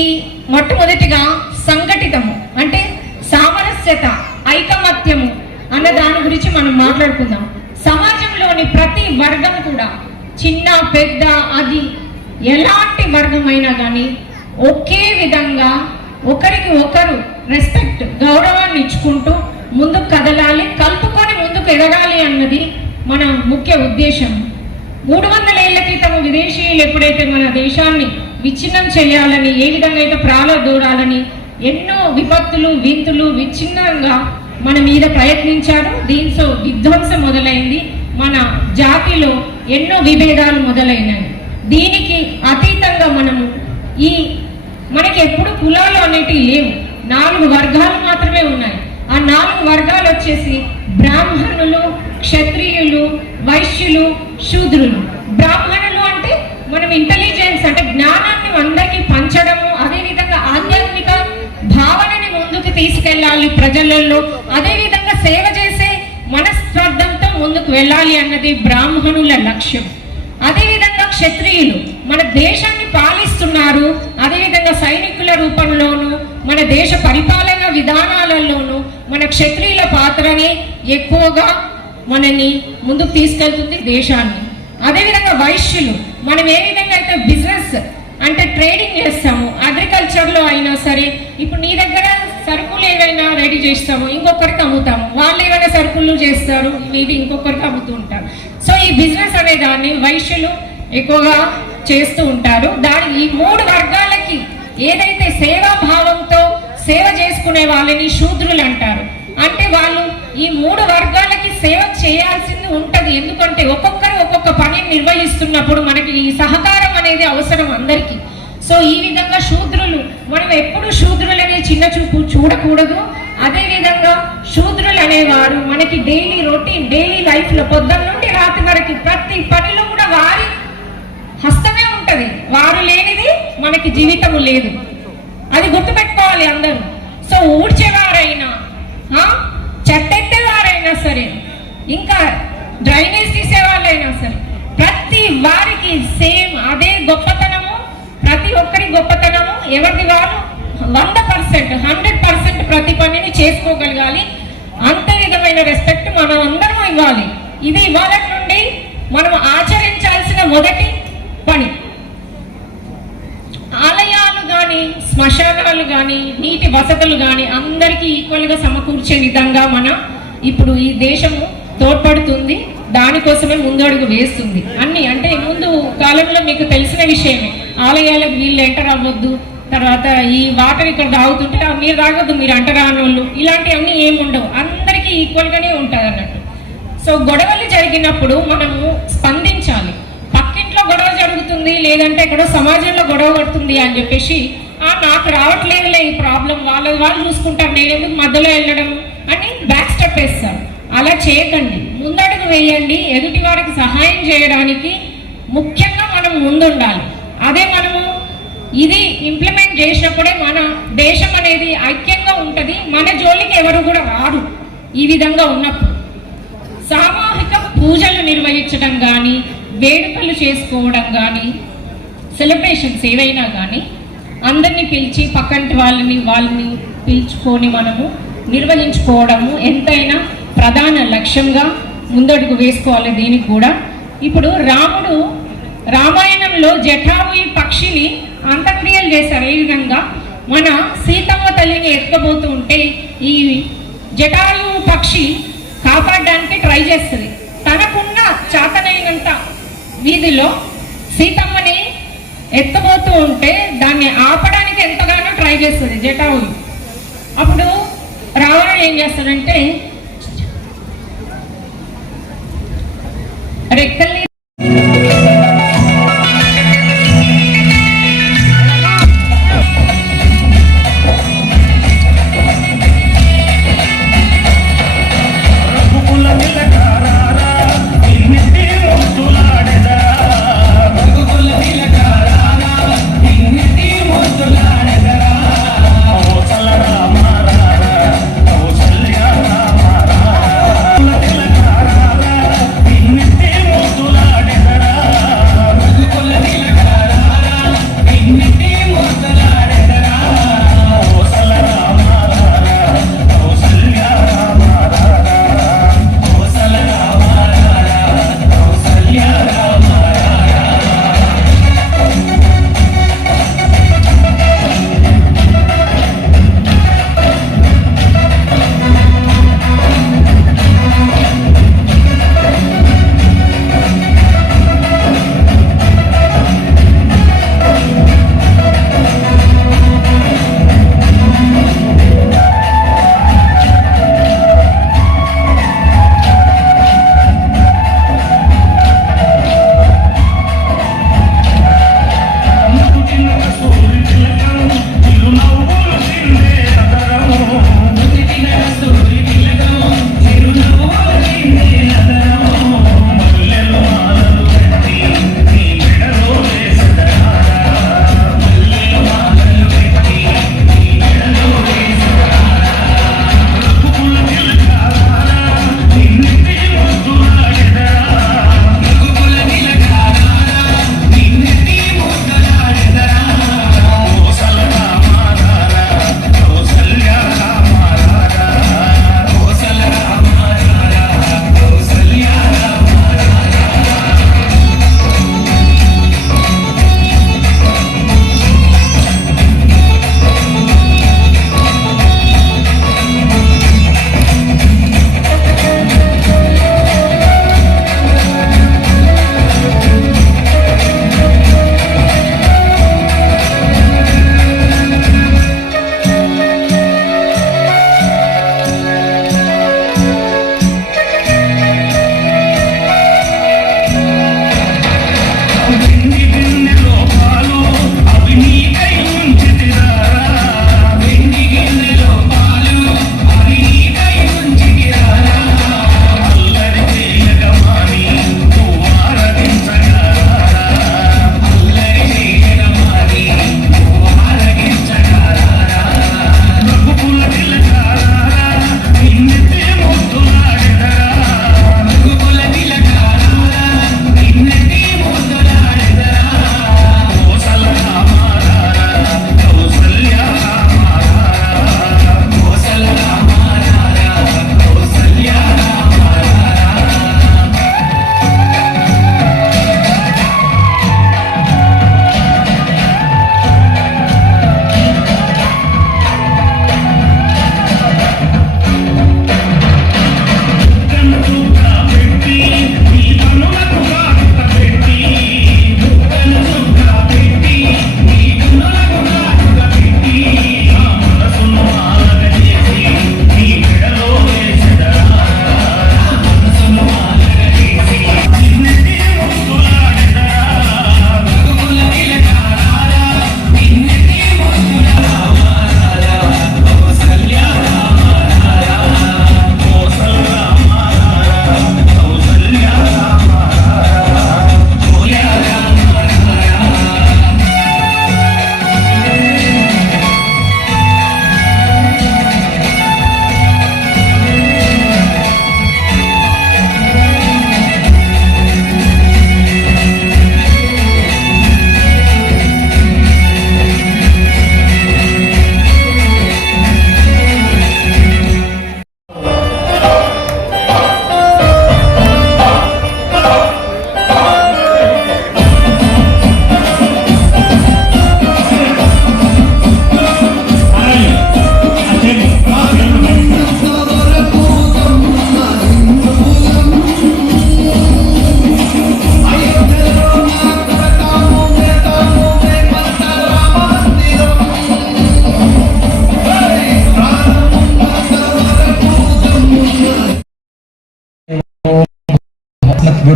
మొట్టమొదటిగా సంఘటితము అంటే సామరస్యత, ఐకమత్యము అన్న దాని గురించి మనం మాట్లాడుకుందాం. సమాజంలోని ప్రతి వర్గం కూడా చిన్న పెద్ద అది ఎలాంటి వర్గమైనా కానీ ఒకే విధంగా ఒకరికి ఒకరు రెస్పెక్ట్, గౌరవాన్ని ఇచ్చుకుంటూ ముందుకు కదలాలి, కలుపుకొని ముందుకు ఎదగాలి అన్నది మన ముఖ్య ఉద్దేశం. 300 ఏళ్ల క్రితం విదేశీయులు ఎప్పుడైతే మన దేశాన్ని విచ్ఛిన్నం చేయాలని, ఏ విధంగా అయితే ప్రాళదూరాలని ఎన్నో విపత్తులు, వింతులు విచ్ఛిన్నంగా మన మీద ప్రయత్నించారు. దీంతో విధ్వంసం మొదలైంది. మన జాతిలో ఎన్నో విభేదాలు మొదలైనాయి. దీనికి అతీతంగా మనకి ఎప్పుడు కులాలు అనేటివి లేవు. 4 వర్గాలు మాత్రమే ఉన్నాయి. ఆ 4 వర్గాలు వచ్చేసి బ్రాహ్మణులు, క్షత్రియులు, వైశ్యులు, శూద్రులు. బ్రాహ్మణులు అంటే మనం ఇంటెలిజెన్స్ అంటే జ్ఞానాన్ని అందరికీ పంచడము, అదేవిధంగా ఆధ్యాత్మిక భావనని ముందుకు తీసుకెళ్ళాలి ప్రజలలో, అదేవిధంగా సేవ చేసే మనస్పర్ధంతో ముందుకు వెళ్ళాలి అన్నది బ్రాహ్మణుల లక్ష్యం. అదేవిధంగా క్షత్రియులు మన దేశాన్ని పాలిస్తున్నారు. అదేవిధంగా సైనికుల రూపంలోను, మన దేశ పరిపాలన విధానాలలోనూ మన క్షత్రియుల పాత్రని ఎక్కువగా మనని ముందుకు తీసుకెళ్తుంది దేశాన్ని. అదేవిధంగా వైశ్యులు మనం ఏ విధంగా అయితే బిజినెస్ అంటే ట్రేడింగ్ చేస్తాము, అగ్రికల్చర్లో అయినా సరే, ఇప్పుడు నీ దగ్గర సరుకులు ఏవైనా రెడీ చేస్తాము, ఇంకొకరికి అమ్ముతాము, వాళ్ళు ఏవైనా సరుకులు చేస్తారు, ఇవి ఇంకొకరికి అమ్ముతూ ఉంటారు. సో ఈ బిజినెస్ అనే దాన్ని వైశ్యులు ఎక్కువగా చేస్తూ ఉంటారు. ఈ 3 వర్గాలకి ఏదైతే సేవాభావంతో సేవ చేసుకునే వాళ్ళని శూద్రులు అంటారు. అంటే వాళ్ళు ఈ 3 వర్గాలకి సేవ చేయాల్సింది ఉంటది. ఎందుకంటే ఒక్కొక్కరు ఒక్కొక్క పని నిర్వహిస్తున్నప్పుడు మనకి ఈ సహకారం అనేది అవసరం అందరికీ. సో ఈ విధంగా శూద్రులు, మనం ఎప్పుడు శూద్రులనే చిన్న చూపు చూడకూడదు. అదే విధంగా శూద్రులు అనేవారు మనకి డైలీ రొటీన్, డైలీ లైఫ్ లో పొద్దున్న నుండి రాత్రి వరకు ప్రతి పనిలో కూడా వారి హస్తమే ఉంటది. వారు లేనిది మనకి జీవితము లేదు. అది గుర్తుపెట్టుకోవాలి అందరూ. సో ఊడ్చేవారైనా, చెత్తెత్తేవారైనా సరే, ఇంకా డ్రైనేజ్ తీసేవాళ్ళైనా సరే, ప్రతి వారికి సేమ్ అదే గొప్పతనము, ప్రతి ఒక్కరి గొప్పతనము. ఎవరిది వారు 100%, 100% ప్రతి పనిని చేసుకోగలగాలి. అంత విధమైన రెస్పెక్ట్ మనం అందరం ఇవ్వాలి. ఇది ఇవాళ నుండి మనం ఆచరించాల్సిన మొదటి పని. ఆలయాలు కానీ, శ్మశానాలు కానీ, నీటి వసతులు కానీ అందరికీ ఈక్వల్గా సమకూర్చే విధంగా ఇప్పుడు ఈ దేశము తోడ్పడుతుంది. దానికోసమే ముందడుగు వేస్తుంది. అన్ని అంటే ముందు కాలంలో మీకు తెలిసిన విషయమే, ఆలయాలకు వీళ్ళు ఎంటర్ అవ్వద్దు, తర్వాత ఈ వాటర్ ఇక్కడ తాగుతుంటే మీరు తాగొద్దు, మీరు అంటరానోళ్ళు, ఇలాంటివన్నీ ఏమి ఉండవు. అందరికీ ఈక్వల్గానే ఉంటుంది అన్నట్టు. సో గొడవలు జరిగినప్పుడు మనము స్పందించాలి. పక్కింట్లో గొడవ జరుగుతుంది, లేదంటే ఎక్కడో సమాజంలో గొడవ పడుతుంది అని చెప్పేసి నాకు రావట్లేదులే ఈ ప్రాబ్లం, వాళ్ళు చూసుకుంటారు, నేను ఎందుకు మధ్యలో వెళ్ళడం అని బ్యాక్ స్టెప్ వేస్తారు. అలా చేయకండి, ముందడుగు వేయండి. ఎదుటి వారికి సహాయం చేయడానికి ముఖ్యంగా మనం ముందుండాలి. అదే మనము ఇది ఇంప్లిమెంట్ చేసినప్పుడే మన దేశం అనేది ఐక్యంగా ఉంటుంది. మన జోలికి ఎవరు కూడా రారు. ఈ విధంగా ఉన్నప్పుడు సామూహిక పూజలు నిర్వహించడం కానీ, వేడుకలు చేసుకోవడం కానీ, సెలబ్రేషన్స్ ఏవైనా కానీ అందరినీ పిలిచి పక్కంటి వాళ్ళని పిలుచుకొని మనము నిర్వహించుకోవడము ఎంతైనా ప్రధాన లక్ష్యంగా ముందడుగు వేసుకోవాలి. దీనికి కూడా ఇప్పుడు రాముడు రామాయణంలో జటాయువు పక్షిని అంత్యక్రియలు చేశారు. ఈ విధంగా మన సీతమ్మ తల్లిని ఎత్తుకపోతూ ఉంటే ఈ జటాయువు పక్షి కాపాడడానికి ట్రై చేస్తుంది. తనకున్న చాతనైనంత వీధిలో సీతమ్మని ఎత్తబోతూ ఉంటే దాన్ని ఆపడానికి ఎంతగానో ట్రై చేస్తుంది జటాయువు. అప్పుడు రావణుడు ఏం చేస్తాడంటే రెక్కల్ని ముద్దులాడెదరా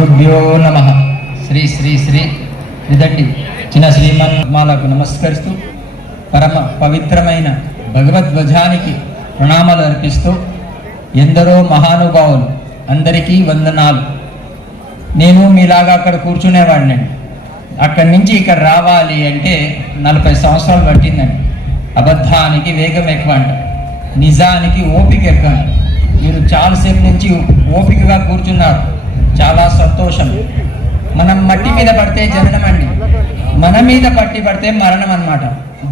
గురుభ్యో నమః. శ్రీ శ్రీ శ్రీ ఇదండి చిన్న శ్రీమన్మాలకు నమస్కరిస్తూ పరమ పవిత్రమైన భగవద్ధ్వజానికి ప్రణామాలు అర్పిస్తూ ఎందరో మహానుభావులు అందరికీ వందనాలు. నేను మీలాగా అక్కడ కూర్చునేవాడినండి. అక్కడి నుంచి ఇక్కడ రావాలి అంటే 40 సంవత్సరాలు పట్టిందండి. అబద్ధానికి వేగం ఎక్కువ అంట, నిజానికి ఓపిక ఎక్కువ అంట. మీరు చాలాసేపు నుంచి ఓపికగా కూర్చున్నారు, చాలా సంతోషం. మనం మట్టి మీద పడితే జననం అండి, మన మీద పడితే మరణం అన్నమాట.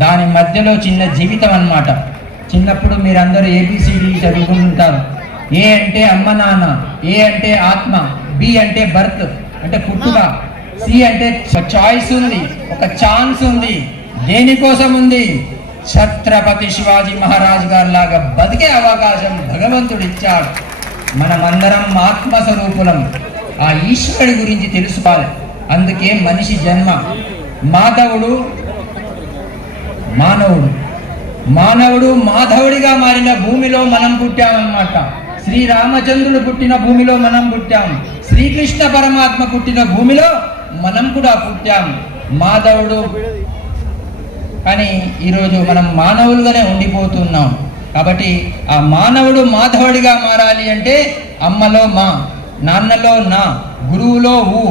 దాని మధ్యలో చిన్న జీవితం అన్నమాట. చిన్నప్పుడు మీరందరూ ఏబిసిడి చదువుకుంటుంటారు. ఏ అంటే అమ్మ నాన్న, ఏ అంటే ఆత్మ, బి అంటే బర్త్ అంటే పుట్టుక, సి అంటే చాయిస్ ఉంది, ఒక ఛాన్స్ ఉంది. దేనికోసం ఉంది? ఛత్రపతి శివాజీ మహారాజ్ గారి లాగా బతికే అవకాశం భగవంతుడు ఇచ్చాడు. మనమందరం ఆత్మస్వరూపులం. ఆ ఈశ్వరుడి గురించి తెలుసుకోవాలి. అందుకే మనిషి జన్మ. మానవుడు మాధవుడిగా మారిన భూమిలో మనం పుట్టామన్నమాట. శ్రీరామచంద్రుడు పుట్టిన భూమిలో మనం పుట్టాం. శ్రీకృష్ణ పరమాత్మ పుట్టిన భూమిలో మనం కూడా పుట్టాం. మాధవుడు కానీ ఈరోజు మనం మానవులుగానే ఉండిపోతున్నాం. కాబట్టి ఆ మానవుడు మాధవుడిగా మారాలి అంటే అమ్మలో మా, నాన్నలో నా, గురువులో ఊ,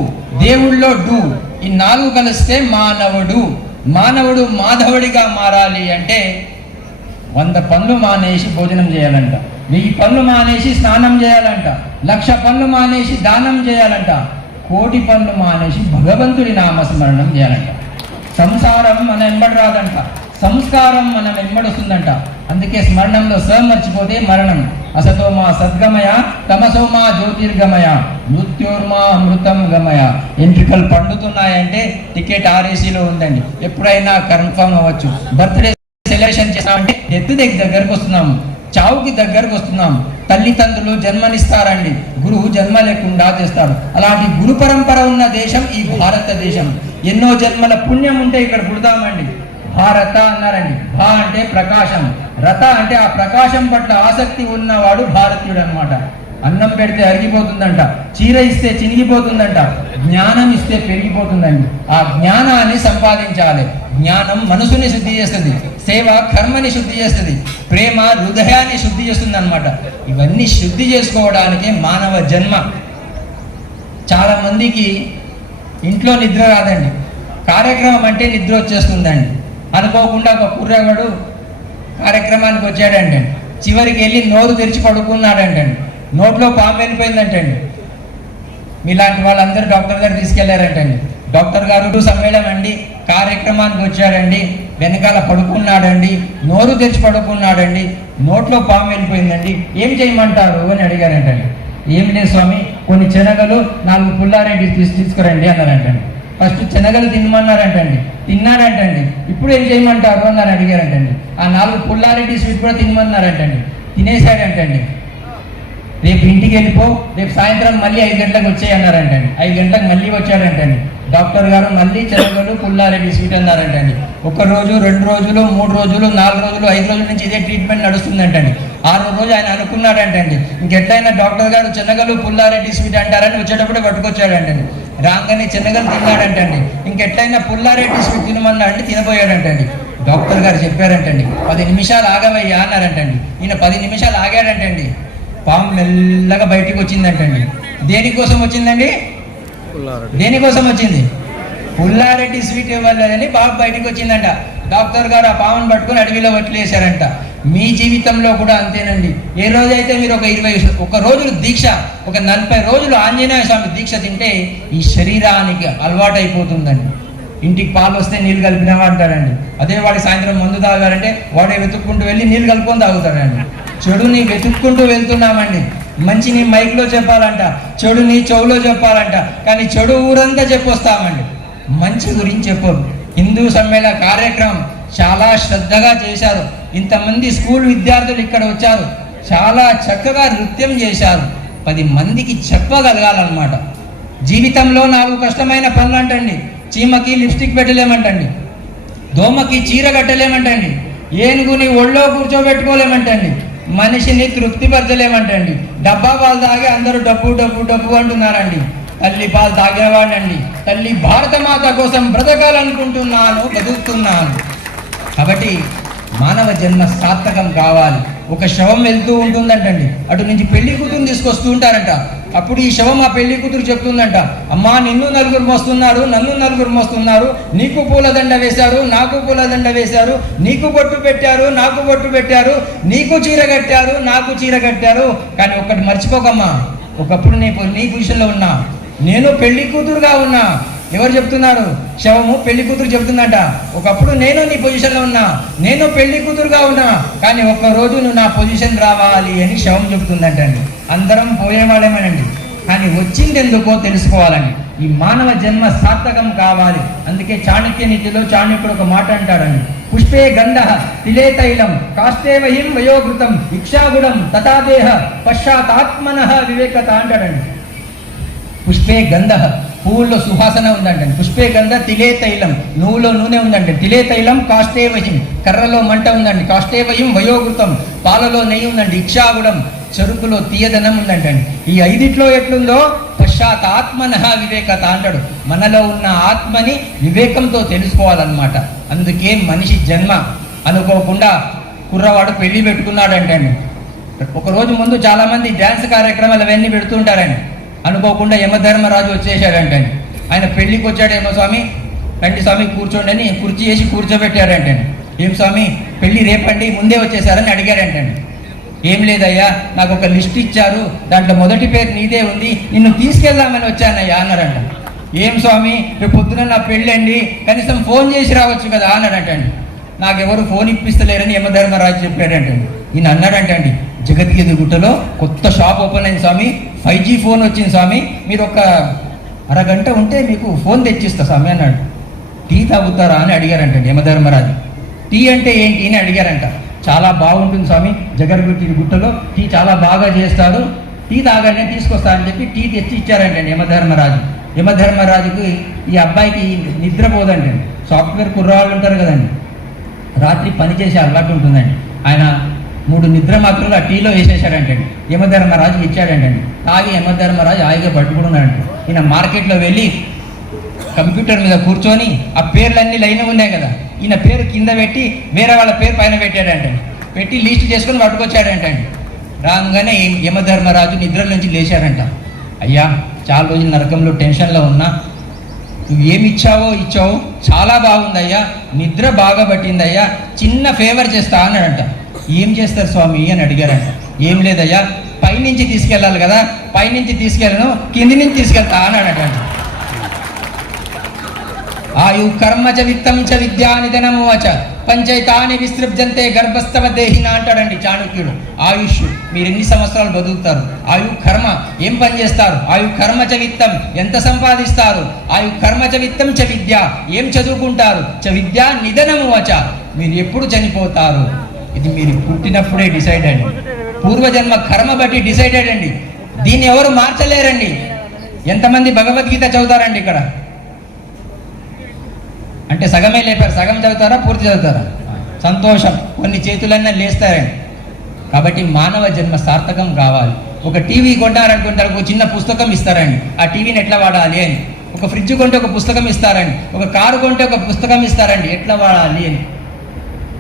దేవుళ్ళలో డు, ఈ 4 కలిస్తే మానవుడు మాధవుడిగా మారాలి అంటే 100 పనులు మానేసి భోజనం చేయాలంట, 1000 పనులు మానేసి స్నానం చేయాలంట, 1,00,000 పనులు మానేసి దానం చేయాలంట, 1,00,00,000 పనులు మానేసి భగవంతుడి నామస్మరణం చేయాలంట. సంసారం మన వెంబడి రాదంట, సంస్కారం మనం వెంబడుస్తుందంట. అందుకే స్మరణంలో స మర్చిపోతే మరణం. అసతోమా సద్గమయ, తమసోమా జ్యోతిర్గమయ, మృత్యోర్మా అమృతం గమయ. ఎంట్రికలు పండుతున్నాయంటే టికెట్ ఆర్ఏసీలో ఉందండి, ఎప్పుడైనా కన్ఫర్మ్ అవ్వచ్చు. బర్త్డే సెలబ్రేషన్ చేస్తామంటే డెత్ దగ్గరకు వస్తున్నాం, చావుకి దగ్గరకు వస్తున్నాం. తల్లిదండ్రులు జన్మనిస్తారండి, గురువు జన్మ లేకుండా చేస్తాడు. అలాంటి గురు పరంపర ఉన్న దేశం ఈ భారతదేశం. ఎన్నో జన్మల పుణ్యం ఉంటే ఇక్కడ పుడతామండి. భారత అన్నారండి. భా అంటే ప్రకాశం, రత అంటే ఆ ప్రకాశం పట్ల ఆసక్తి ఉన్నవాడు భారతీయుడు అన్నమాట. అన్నం పెడితే అరిగిపోతుందంట, చీర ఇస్తే చినిగిపోతుందంట, జ్ఞానం ఇస్తే పెరిగిపోతుందండి. ఆ జ్ఞానాన్ని సంపాదించాలి. జ్ఞానం మనసుని శుద్ధి చేస్తుంది, సేవ కర్మని శుద్ధి చేస్తుంది, ప్రేమ హృదయాన్ని శుద్ధి చేస్తుంది అన్నమాట. ఇవన్నీ శుద్ధి చేసుకోవడానికి మానవ జన్మ. చాలా మందికి ఇంట్లో నిద్ర రాదండి, కార్యక్రమం అంటే నిద్ర వచ్చేస్తుందండి. అనుకోకుండా ఒక కుర్రగాడు కార్యక్రమానికి వచ్చాడంటండి, చివరికి వెళ్ళి నోరు తెరిచి పడుకున్నాడంటండి, నోట్లో పాము వెళ్ళిపోయిందంటండి. మీలాంటి వాళ్ళందరూ డాక్టర్ గారు తీసుకెళ్లారంటండి. డాక్టర్ గారు సమ్మేళనం అండి, కార్యక్రమానికి వచ్చాడండి, వెనకాల పడుకున్నాడండి, నోరు తెరిచి పడుకున్నాడండి, నోట్లో పాము వెళ్ళిపోయిందండి, ఏం చేయమంటారు అని అడిగారంటండి. ఏం లేదు స్వామి, కొన్ని శనగలు 4 పుల్లారెడ్డి తీసుకురండి అన్నారంటండి. ఫస్ట్ శనగలు తినమన్నారంటండి, తిన్నారంటండి. ఇప్పుడు ఏం చేయమంటారు అని అడిగారంటండి. ఆ 4 పుల్లారెడ్డి స్వీట్ కూడా తినమన్నారంటండి, తినేశాడంటండి. రేపు ఇంటికి వెళ్ళిపో, రేపు సాయంత్రం మళ్ళీ 5 గంటలకు వచ్చేయన్నారంటండి. 5 గంటలకు మళ్ళీ వచ్చాడంటండి. డాక్టర్ గారు మళ్ళీ శనగలు పుల్లారెడ్డి స్వీట్ అన్నారంటండి. 1 రోజు, 2 రోజులు, 3 రోజులు, 4 రోజులు, 5 రోజుల నుంచి ఇదే ట్రీట్మెంట్ నడుస్తుందంటండి. 6వ రోజు ఆయన అనుకున్నాడంటండి, ఇంకెట్లయినా డాక్టర్ గారు శనగలు పుల్లారెడ్డి స్వీట్ అంటారని వచ్చేటప్పుడు పట్టుకొచ్చాడంటండి. రాగానే శనగలు తిన్నాడంటండి, ఇంకెట్లయినా పుల్లారెడ్డి స్వీట్ తినమన్నాడంటే తినబోయాడంటండి. డాక్టర్ గారు చెప్పారంటండి, 10 నిమిషాలు ఆగవయ్యా అన్నారంటండి. ఈయన 10 నిమిషాలు ఆగాడంటండి. పాము మెల్లగా బయటికి వచ్చిందంటండి. దేనికోసం వచ్చిందండి? దేనికోసం వచ్చింది? పుల్లారెడ్డి స్వీట్ ఇవ్వలేదని బాబు బయటికి వచ్చిందంట. డాక్టర్ గారు ఆ పామును పట్టుకుని అడవిలో వట్లేశారంట. మీ జీవితంలో కూడా అంతేనండి. ఏ రోజైతే మీరు ఒక 21 రోజులు దీక్ష, ఒక 40 రోజులు ఆంజనేయ స్వామి దీక్ష తింటే ఈ శరీరానికి అలవాటు అయిపోతుందండి. ఇంటికి పాలు వస్తే నీళ్ళు కలిపినావా అంటారండి. అదే వాడి సాయంత్రం మందు తాగారంటే వాడే వెతుక్కుంటూ వెళ్ళి నీళ్ళు కలుపుకొని తాగుతాడండి. చెడుని వెతుక్కుంటూ వెళ్తున్నామండి. మంచిని మైక్లో చెప్పాలంట, చెడుని చెవులో చెప్పాలంట, కానీ చెడు ఊరంతా చెప్పొస్తామండి, మంచి గురించి చెప్పరు. హిందూ సమ్మేళన కార్యక్రమం చాలా శ్రద్ధగా చేశారు. ఇంతమంది స్కూల్ విద్యార్థులు ఇక్కడ వచ్చారు, చాలా చక్కగా నృత్యం చేశారు. 10 మందికి చెప్పగలగాలన్నమాట. జీవితంలో 4 కష్టమైన పనులు అంటండి. చీమకి లిప్స్టిక్ పెట్టలేమంటండి, దోమకి చీర కట్టలేమంటండి, ఏనుగుని ఒళ్ళో కూర్చోబెట్టుకోలేమంటండి, మనిషిని తృప్తిపరచలేమంటండి, డబ్బా పాలు తాగి అందరూ డబ్బు డబ్బు డబ్బు అంటున్నారండి. తల్లి పాలు తాగేవాడినండి. తల్లి భారతమాత కోసం బ్రతకాలనుకుంటున్నాను, బతుకుతున్నాను. కాబట్టి మానవ జన్మ సార్థకం కావాలి. ఒక శవం వెళ్తూ ఉంటుందంటండి, అటు నుంచి పెళ్లి కూతురుని తీసుకొస్తూ ఉంటారంట. అప్పుడు ఈ శవం ఆ పెళ్లి కూతురు చెప్తుందంట, అమ్మా నిన్ను నలుగురు మోస్తున్నారు, నన్ను నలుగురు మోస్తున్నారు, నీకు పూలదండ వేశారు, నాకు పూలదండ వేశారు, నీకు బొట్టు పెట్టారు, నాకు బొట్టు పెట్టారు, నీకు చీర కట్టారు, నాకు చీర కట్టారు. కానీ ఒక్కటి మర్చిపోకమ్మా, ఒకప్పుడు నీ పొజిషన్లో ఉన్నా, నేను పెళ్లి కూతురుగా ఉన్నా. ఎవరు చెప్తున్నారు? శవము పెళ్లి కూతురు చెప్తుందంట, ఒకప్పుడు నేను నీ పొజిషన్లో ఉన్నా, నేను పెళ్లి కూతురుగా ఉన్నా, కానీ ఒక్కరోజు నువ్వు నా పొజిషన్ రావాలి అని శవం చెప్తుందంటండి. అందరం పోయేవాళ్ళేమనండి, కానీ వచ్చింది ఎందుకో తెలుసుకోవాలండి. ఈ మానవ జన్మ సార్థకం కావాలి. అందుకే చాణక్య నీతిలో చాణక్యుడు ఒక మాట అంటాడండి, పుష్పే గంధ తిలే తైలం కాష్టే వహిం వయోగృతం ఇక్షాగుణం తథాదేహ పశ్చాత్మన వివేకత అంటాడండి. పుష్పే గంధ, పువ్వుల్లో సువాసన ఉందంటండి. పుష్పే గంధ తిలే తైలం, నువ్వులో నూనె ఉందండి. తిలే తైలం కాష్టే వహిం, కర్రలో మంట ఉందండి. కాష్టే వహిం వయోగృతం, పాలలో నెయ్యి ఉందండి. ఇక్షాగుణం, చెరుకులో తీయదనం ఉందంటండి. ఈ ఐదిట్లో ఎట్లుందో పశ్చాత్మన వివేకత అంటాడు. మనలో ఉన్న ఆత్మని వివేకంతో తెలుసుకోవాలన్నమాట. అందుకే మనిషి జన్మ అనుకోకుండా కుర్రవాడు పెళ్లి పెట్టుకున్నాడంటండి. ఒకరోజు ముందు చాలామంది డ్యాన్స్ కార్యక్రమాలు అవన్నీ పెడుతుంటారండి. అనుకోకుండా యమధర్మరాజు వచ్చేసాడంటండి. ఆయన పెళ్లికి వచ్చాడేమో, స్వామి రండి స్వామి కూర్చోండి అని కుర్చీ వేసి కూర్చోబెట్టారంటండి. ఏం స్వామి పెళ్లి రేపండి, ముందే వచ్చేసారని అడిగారంటండి. ఏం లేదయ్యా, నాకు ఒక లిస్ట్ ఇచ్చారు, దాంట్లో మొదటి పేరు నీదే ఉంది, నిన్ను తీసుకెళ్దామని వచ్చానయ్యా అన్నారంట. ఏం స్వామి రేపు పొద్దున నా పెళ్ళండి, కనీసం ఫోన్ చేసి రావచ్చు కదా అన్నాడంటండి. నాకెవరు ఫోన్ ఇప్పిస్తలేరని యమధర్మరాజు చెప్పాడంటండి. ఈయన అన్నాడంటండి, జగద్గిరి గుట్టలో కొత్త షాప్ ఓపెన్ అయింది స్వామి, 5G ఫోన్ వచ్చింది స్వామి, మీరు ఒక అరగంట ఉంటే మీకు ఫోన్ తెచ్చిస్తా స్వామి అన్నాడు. టీ తాగుతారా అని అడిగారంటండి యమధర్మరాజు. టీ అంటే ఏంటి అని అడిగారంట. చాలా బాగుంటుంది స్వామి, జగద్గిరి గుట్టలో టీ చాలా బాగా చేస్తారు, టీ తాగానే తీసుకొస్తా అని చెప్పి టీ తెచ్చి ఇచ్చారంటండి యమధర్మరాజు. యమధర్మరాజుకి ఈ అబ్బాయికి నిద్రపోదండి. సాఫ్ట్వేర్ కుర్రవాళ్ళు ఉంటారు కదండి, రాత్రి పని చేసే అలవాటు ఉంటుందండి. ఆయన 3 నిద్ర మాత్రలు ఆ టీలో వేసేసాడంటండి. యమధర్మరాజు ఇచ్చాడంటండి. తాగి యమధర్మరాజు హాయిగా పట్టుకున్నాడంట. ఈయన మార్కెట్లో వెళ్ళి కంప్యూటర్ మీద కూర్చొని ఆ పేర్లన్నీ లైన్ ఉన్నాయి కదా, ఈయన పేరు కింద పెట్టి వేరే వాళ్ళ పేరు పైన పెట్టాడంటండి. పెట్టి లిస్ట్ చేసుకొని పట్టుకొచ్చాడంటండి. రాగానే యమధర్మరాజు నిద్ర నుంచి లేచాడంట. అయ్యా చాలా రోజులు నరకంలో టెన్షన్లో ఉన్నా, నువ్వు ఏమి ఇచ్చావో చాలా బాగుందయ్యా, నిద్ర బాగా పట్టిందయ్యా, చిన్న ఫేవర్ చేస్తా అన్నాడంట. ఏం చేస్తారు స్వామి అని అడిగారంట. ఏం లేదయ్యా, పైనుంచి తీసుకెళ్ళాలి కదా, పైనుంచి తీసుకెళ్ళను, కింది నుంచి తీసుకెళ్తా అన్నాడట. ఆయు కర్మ చ విత్తం చ విద్యా నిధనము వచ పంచైతాని విసృజ్యంతే గర్భస్థవ దేహిన అంటాడండి చాణక్యుడు. ఆయుష్, మీరు ఎన్ని సంవత్సరాలు బతుకుతారు, ఆయు కర్మ ఏం పని చేస్తారు, ఆయు కర్మ చ విత్తం ఎంత సంపాదిస్తారు, ఆయు కర్మ చ విత్తం చ విద్య ఏం చదువుకుంటారు, చ విద్య నిధనము వచ మీరు ఎప్పుడు చనిపోతారు, ఇది మీరు పుట్టినప్పుడే డిసైడ్ అండి. పూర్వజన్మ కర్మ బట్టి డిసైడెడ్ అండి. దీన్ని ఎవరు మార్చలేరండి. ఎంతమంది భగవద్గీత చదువుతారండి ఇక్కడ? అంటే సగమే లేపారు, సగం చదువుతారా పూర్తి చదువుతారా? సంతోషం, కొన్ని చేతులన్నా లేస్తారండి. కాబట్టి మానవ జన్మ సార్థకం కావాలి. ఒక టీవీ కొట్టారనుకుంటారు, ఒక చిన్న పుస్తకం ఇస్తారండి, ఆ టీవీని ఎట్లా వాడాలి అని. ఒక ఫ్రిడ్జ్ కొంటే ఒక పుస్తకం ఇస్తారండి, ఒక కారు కొంటే ఒక పుస్తకం ఇస్తారండి, ఎట్లా వాడాలి అని.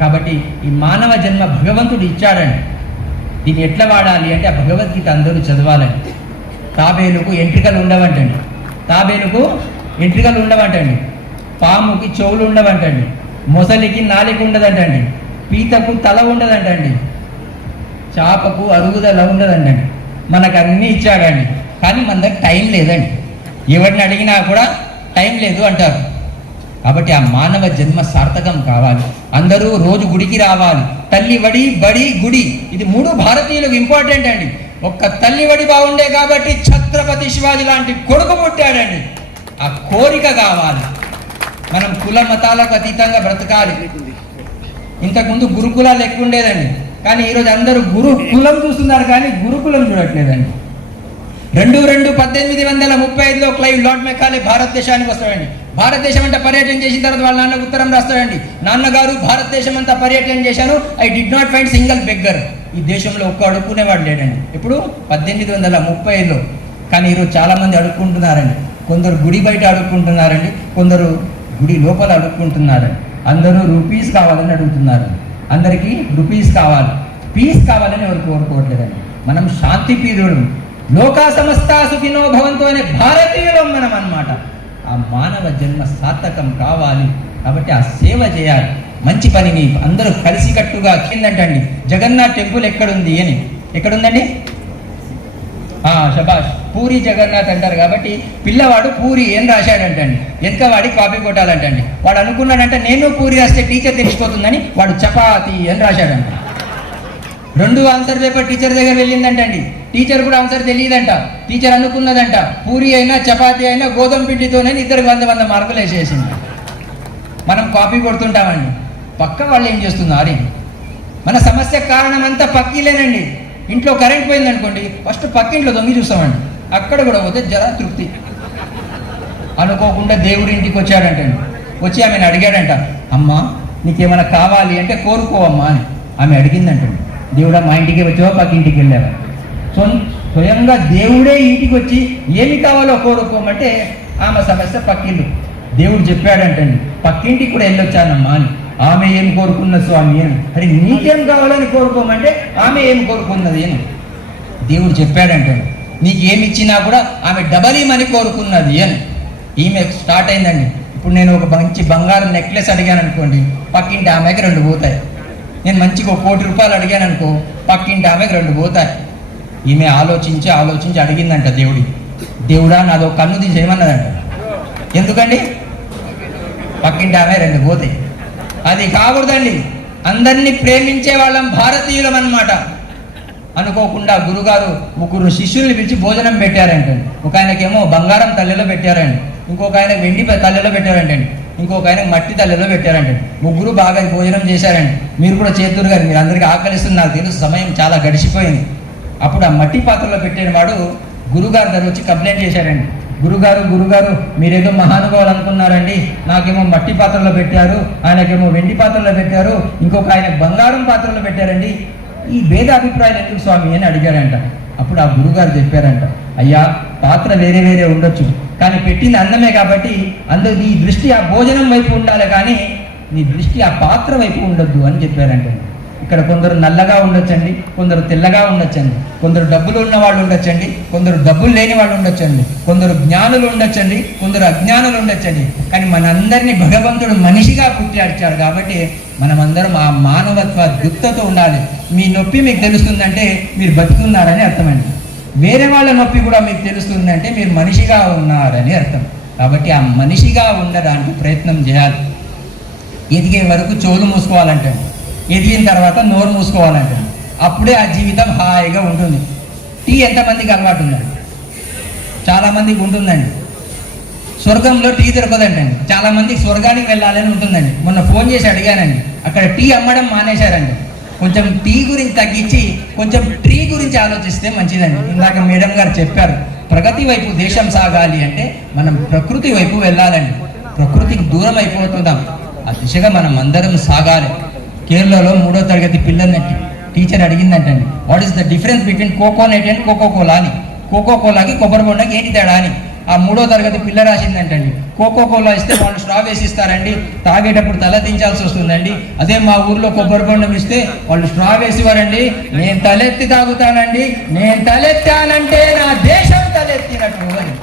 కాబట్టి ఈ మానవ జన్మ భగవంతుడు ఇచ్చాడండి. దీన్ని ఎట్లా వాడాలి అంటే ఆ భగవద్గీత అందరూ చదవాలండి. తాబేలుకు ఎంట్రికలు ఉండవంటండి, తాబేలుకు ఎంట్రికలు ఉండవంటండి, పాముకి చెవులు ఉండవంటండి, మొసలికి నాలిక ఉండదంటండి, పీతకు తల ఉండదంటండి, చేపకు అరుగుదల ఉండదంటండి. మనకు అన్నీ ఇచ్చాడండి, కానీ మన దగ్గర టైం లేదండి. ఎవరిని అడిగినా కూడా టైం లేదు అంటారు. కాబట్టి ఆ మానవ జన్మ సార్థకం కావాలి. అందరూ రోజు గుడికి రావాలి. తల్లి వడి బడి గుడి, ఇది 3 భారతీయులకు ఇంపార్టెంట్ అండి. ఒక్క తల్లి వడి బాగుండే కాబట్టి ఛత్రపతి శివాజీ లాంటి కొడుకు పుట్టాడండి. ఆ కోరిక కావాలి. మనం కుల మతాలకు అతీతంగా బ్రతకాలి. ఇంతకుముందు గురుకులాలు ఎక్కువ ఉండేదండి, కానీ ఈరోజు అందరూ గురుకులం చూస్తున్నారు కానీ గురుకులం చూడట్లేదండి. 1835లో క్లైవ్ లార్డ్ మెకాలే భారతదేశానికి వస్తాడండి. భారతదేశం అంతా పర్యటన చేసిన తర్వాత వాళ్ళ నాన్నకు ఉత్తరం రాస్తాడండి, నాన్నగారు భారతదేశం అంతా పర్యటన చేశాను, I did not find single beggar. ఈ దేశంలో ఒక్క అడుక్కునేవాడు లేడండి. ఇప్పుడు 1830లో కానీ ఈరోజు చాలామంది అడుక్కుంటున్నారండి. కొందరు గుడి బయట అడుక్కుంటున్నారండి, కొందరు గుడి లోపల అడుక్కుంటున్నారండి. అందరూ రూపీస్ కావాలని అడుగుతున్నారు. అందరికీ రూపీస్ కావాలి, పీస్ కావాలని ఎవరు కోరుకోవట్లేదండి. మనం శాంతి ప్రియుడు, లోకా సమస్త సుఖినో భవంతు అనే భారతీయులం మనం అన్నమాట. ఆ మానవ జన్మ సార్థకం కావాలి కాబట్టి ఆ సేవ చేయాలి, మంచి పనిని అందరూ కలిసికట్టుగా. కిందంటండి జగన్నాథ్ టెంపుల్ ఎక్కడుంది అని, ఎక్కడుందండి? శబాష్, పూరి జగన్నాథ్ అంటారు కాబట్టి పిల్లవాడు పూరి ఏం రాశాడంటండి, వెనక వాడి కాపీ కొట్టాలంటండి. వాడు అనుకున్నాడంటే నేను పూరి రాస్తే టీచర్ తెలిసిపోతుందని వాడు చపాతి అని రాశాడంట. 2 ఆన్సర్ పేపర్ టీచర్ దగ్గర వెళ్ళిందంటండి. టీచర్ కూడా ఆన్సర్ తెలియదంట. టీచర్ అనుకున్నదంట పూరి అయినా చపాతి అయినా గోధుమ పిండితోనే 100 మార్కులు వేసేసింది. మనం కాపీ కొడుతుంటామండి, పక్క వాళ్ళు ఏం చేస్తున్నారు? మన సమస్య కారణం అంతా పక్కీలేనండి. ఇంట్లో కరెంట్ పోయింది అనుకోండి, ఫస్ట్ పక్కింట్లో దొంగి చూస్తామండి. అక్కడ కూడా పోతే జర తృప్తి. అనుకోకుండా దేవుడి ఇంటికి వచ్చాడంటండి. వచ్చి ఆమెను అడిగాడంట, అమ్మా నీకేమైనా కావాలి అంటే కోరుకోవమ్మా అని ఆమె అడిగిందంటండి. దేవుడా మా ఇంటికి వచ్చావా పక్కింటికి వెళ్ళావా? స్వయంగా దేవుడే ఇంటికి వచ్చి ఏమి కావాలో కోరుకోమంటే ఆమె సమస్య పక్కిల్లు. దేవుడు చెప్పాడంటండి పక్కింటికి కూడా వెళ్ళొచ్చానమ్మా అని. ఆమె ఏం కోరుకున్న స్వామి అని. అరే నీకేం కావాలని కోరుకోమంటే ఆమె ఏం కోరుకున్నది అని దేవుడు చెప్పాడంటండి. నీకు ఏమి ఇచ్చినా కూడా ఆమె డబల్ ఇమని కోరుకున్నది అని. ఈమె స్టార్ట్ అయిందండి. ఇప్పుడు నేను ఒక మంచి బంగారం నెక్లెస్ అడిగాను అనుకోండి, పక్కింటి ఆమెకి 2 పోతాయి. నేను మంచిగా 1 కోటి రూపాయలు అడిగాను అనుకో, పక్కింటి ఆమెకి 2 పోతాయి. ఈమె ఆలోచించి అడిగిందంట దేవుడా నాదో కన్ను తీసి ఏమన్నదంట. ఎందుకండి? పక్కింటి ఆమె 2 పోతాయి. అది కాకూడదండి. అందరినీ ప్రేమించే వాళ్ళం భారతీయులం అన్నమాట. అనుకోకుండా గురుగారు 3 శిష్యుల్ని పిలిచి భోజనం పెట్టారంటండి. ఒక ఆయనకేమో బంగారం తల్లెలో పెట్టారండి, ఇంకొక ఆయన వెండి తల్లెలో పెట్టారంటండి, ఇంకొక ఆయన మట్టి తల్లెలో పెట్టారంటండి. 3 బాగా భోజనం చేశారండి. మీరు కూడా చేతురు గారు, మీరు అందరికీ ఆకలిస్తుంది నాకు తెలుసు, సమయం చాలా గడిచిపోయింది. అప్పుడు ఆ మట్టి పాత్రలో పెట్టిన వాడు గురుగారు దగ్గర వచ్చి కంప్లైంట్ చేశారండి. గురుగారు మీరేదో మహానుభావులు అనుకున్నారండి, నాకేమో మట్టి పాత్రలో పెట్టారు, ఆయనకేమో వెండి పాత్రలో పెట్టారు, ఇంకొక ఆయన బంగారం పాత్రలో పెట్టారండి, ఈ భేద అభిప్రాయాలు ఎందుకు స్వామి అని అడిగాడంట. అప్పుడు ఆ గురుగారు చెప్పారంట, అయ్యా పాత్ర వేరే వేరే ఉండొచ్చు, కానీ పెట్టింది అన్నమే కాబట్టి అందులో నీ దృష్టి ఆ భోజనం వైపు ఉండాలి, కానీ నీ దృష్టి ఆ పాత్ర వైపు ఉండొద్దు అని చెప్పారంట. ఇక్కడ కొందరు నల్లగా ఉండొచ్చండి, కొందరు తెల్లగా ఉండొచ్చండి, కొందరు డబ్బులు ఉన్న వాళ్ళు ఉండొచ్చండి, కొందరు డబ్బులు లేని వాళ్ళు ఉండొచ్చండి, కొందరు జ్ఞానులు ఉండొచ్చండి, కొందరు అజ్ఞానులు ఉండొచ్చండి. కానీ మనందరినీ భగవంతుడు మనిషిగా పుట్టాడు కాబట్టి మనమందరం ఆ మానవత్వ దుఃఖతో ఉండాలి. మీ నొప్పి మీకు తెలుస్తుందంటే మీరు బతుకున్నారని అర్థమండి. వేరే వాళ్ళ నొప్పి కూడా మీకు తెలుస్తుందంటే మీరు మనిషిగా ఉన్నారని అర్థం. కాబట్టి ఆ మనిషిగా ఉండడానికి ప్రయత్నం చేయాలి. ఎదిగే వరకు చెవులు మూసుకోవాలంటే, ఎదిగిన తర్వాత నోరు మూసుకోవాలంటే, అప్పుడే ఆ జీవితం హాయిగా ఉంటుంది. టీ ఎంతమందికి అలవాటు ఉందండి? చాలామందికి ఉంటుందండి. స్వర్గంలో టీ దొరకదంటండి. చాలామందికి స్వర్గానికి వెళ్ళాలని ఉంటుందండి. మొన్న ఫోన్ చేసి అడిగానండి, అక్కడ టీ అమ్మడం మానేశారండి. కొంచెం టీ గురించి తగ్గించి కొంచెం ట్రీ గురించి ఆలోచిస్తే మంచిదండి. ఇందాక మేడం గారు చెప్పారు, ప్రగతి వైపు దేశం సాగాలి అంటే మనం ప్రకృతి వైపు వెళ్ళాలండి. ప్రకృతికి దూరం అయిపోతున్నాం, ఆ దిశగా మనం అందరం సాగాలి. కేరళలో 3వ తరగతి పిల్లల్ని టీచర్ అడిగిందంటండి, what is the difference between coconut and Coca Cola అని. కోకోకోలాకి కొబ్బరి బొండకి ఏంటి తేడా అని. ఆ 3వ తరగతి పిల్ల రాసిందంటండి, కోకోకోలా ఇస్తే వాళ్ళు స్ట్రా వేసి ఇస్తారండి, తాగేటప్పుడు తల దించాల్సి వస్తుందండి. అదే మా ఊర్లో కొబ్బరి బొండం ఇస్తే వాళ్ళు స్ట్రా వేసివారండి. నేను తలెత్తి తాగుతానండి, నేను తలెత్తానంటే నా దేశం తలెత్తినట్టు అని.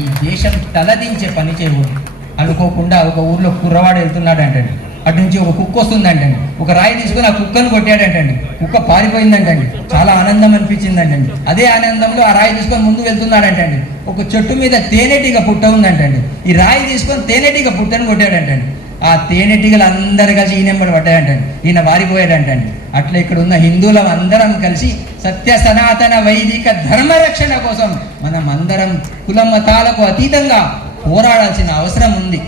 ఈ దేశం తలదించే పని చేయకూడదు. అనుకోకుండా ఒక ఊర్లో కుర్రవాడు వెళ్తున్నాడంటండి, అటు నుంచి ఒక కుక్క వస్తుందంటండి. ఒక రాయి తీసుకుని ఆ కుక్కను కొట్టాడంటండి. కుక్క పారిపోయిందంటండి. చాలా ఆనందం అనిపించిందంటండి. అదే ఆనందంలో ఆ రాయి తీసుకొని ముందు వెళ్తున్నాడంటండి. ఒక చెట్టు మీద తేనెటీగ పుట్ట ఉందంటండి. ఈ రాయి తీసుకొని తేనెటీగ పుట్టను కొట్టాడంటండి. ఆ తేనెటీగలు అందరు కలిసి ఈయనెంబడి పడ్డాయంటండి. ఈయన వారిపోయాడంటండి. అట్లా ఇక్కడ ఉన్న హిందువులం అందరం కలిసి సత్య సనాతన వైదిక ధర్మరక్షణ కోసం మనం అందరం కుల మతాలకు అతీతంగా పోరాడాల్సిన అవసరం ఉంది.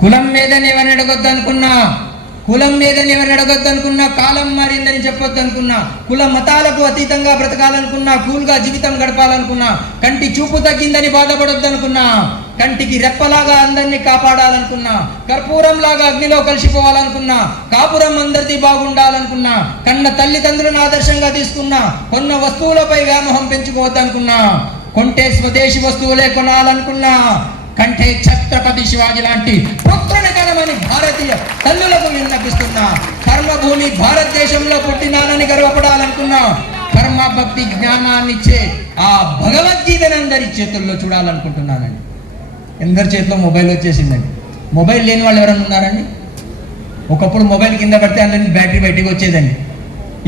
కులం మీదని ఎవరిని అడగొద్దు అనుకున్నా, కాలం మారిందని చెప్పొద్దు అనుకున్నా, కుల మతాలకు అతీతంగా బ్రతకాలనుకున్నా, కూల్గా జీవితం గడపాలనుకున్నా, కంటి చూపు తగ్గిందని బాధపడొద్దు అనుకున్నా, కంటికి రెప్పలాగా అందరినీ కాపాడాలనుకున్నా, కర్పూరంలాగా అగ్నిలో కలిసిపోవాలనుకున్నా, కాపురం అందరిది బాగుండాలనుకున్నా, కన్న తల్లిదండ్రులను ఆదర్శంగా తీసుకున్నా, కొన్న వస్తువులపై వ్యామోహం పెంచుకోవద్దనుకున్నా, కొంటే స్వదేశీ వస్తువులే కొనాలనుకున్నా, కంటే ఛత్రపతి శివాజీ లాంటి పుత్రుని కనమని భారతీయ తల్లులకు విన్నపిస్తున్నా. కర్మభూమి భారతదేశంలో పుట్టినానని గర్వపడాలనుకున్నా, కర్మ భక్తి జ్ఞానాన్నిచ్చే ఆ భగవద్గీతను అందరి చేతుల్లో చూడాలనుకుంటున్నానండి. అందరి చేతిలో మొబైల్ వచ్చేసిందండి. మొబైల్ లేని వాళ్ళు ఎవరైనా ఉన్నారండి? ఒకప్పుడు మొబైల్ కింద పడితే అందులో బ్యాటరీ బయటికి వచ్చేదండి.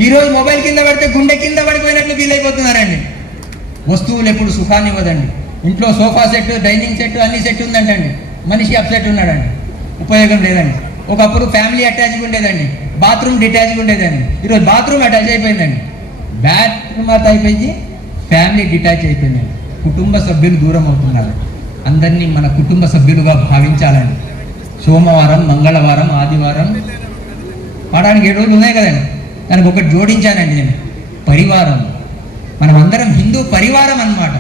ఈరోజు మొబైల్ కింద పడితే గుండె కింద పడిపోయినట్లు ఫీల్ అయిపోతున్నారండి. వస్తువులు ఎప్పుడు సుఖాన్ని ఇవ్వదండి. ఇంట్లో సోఫా సెట్, డైనింగ్ సెట్ అన్ని సెట్ ఉందంటండి, మనిషి అప్సెట్ ఉన్నాడండి, ఉపయోగం లేదండి. ఒకప్పుడు ఫ్యామిలీ అటాచ్గా ఉండేదండి, బాత్రూమ్ డిటాచ్గా ఉండేదండి. ఈరోజు బాత్రూమ్ అటాచ్ అయిపోయిందండి, బాత్రూమ్ అటాచ్ అయిపోయింది, ఫ్యామిలీ డిటాచ్ అయిపోయిందండి. కుటుంబ సభ్యులు దూరం అవుతున్నారు. అందరినీ మన కుటుంబ సభ్యులుగా భావించాలండి. సోమవారం, మంగళవారం, ఆదివారం పాడడానికి 7 రోజులు ఉన్నాయి కదండి, దానికి ఒకటి జోడించానండి నేను, పరివారం. మనం అందరం హిందూ పరివారం అన్నమాట.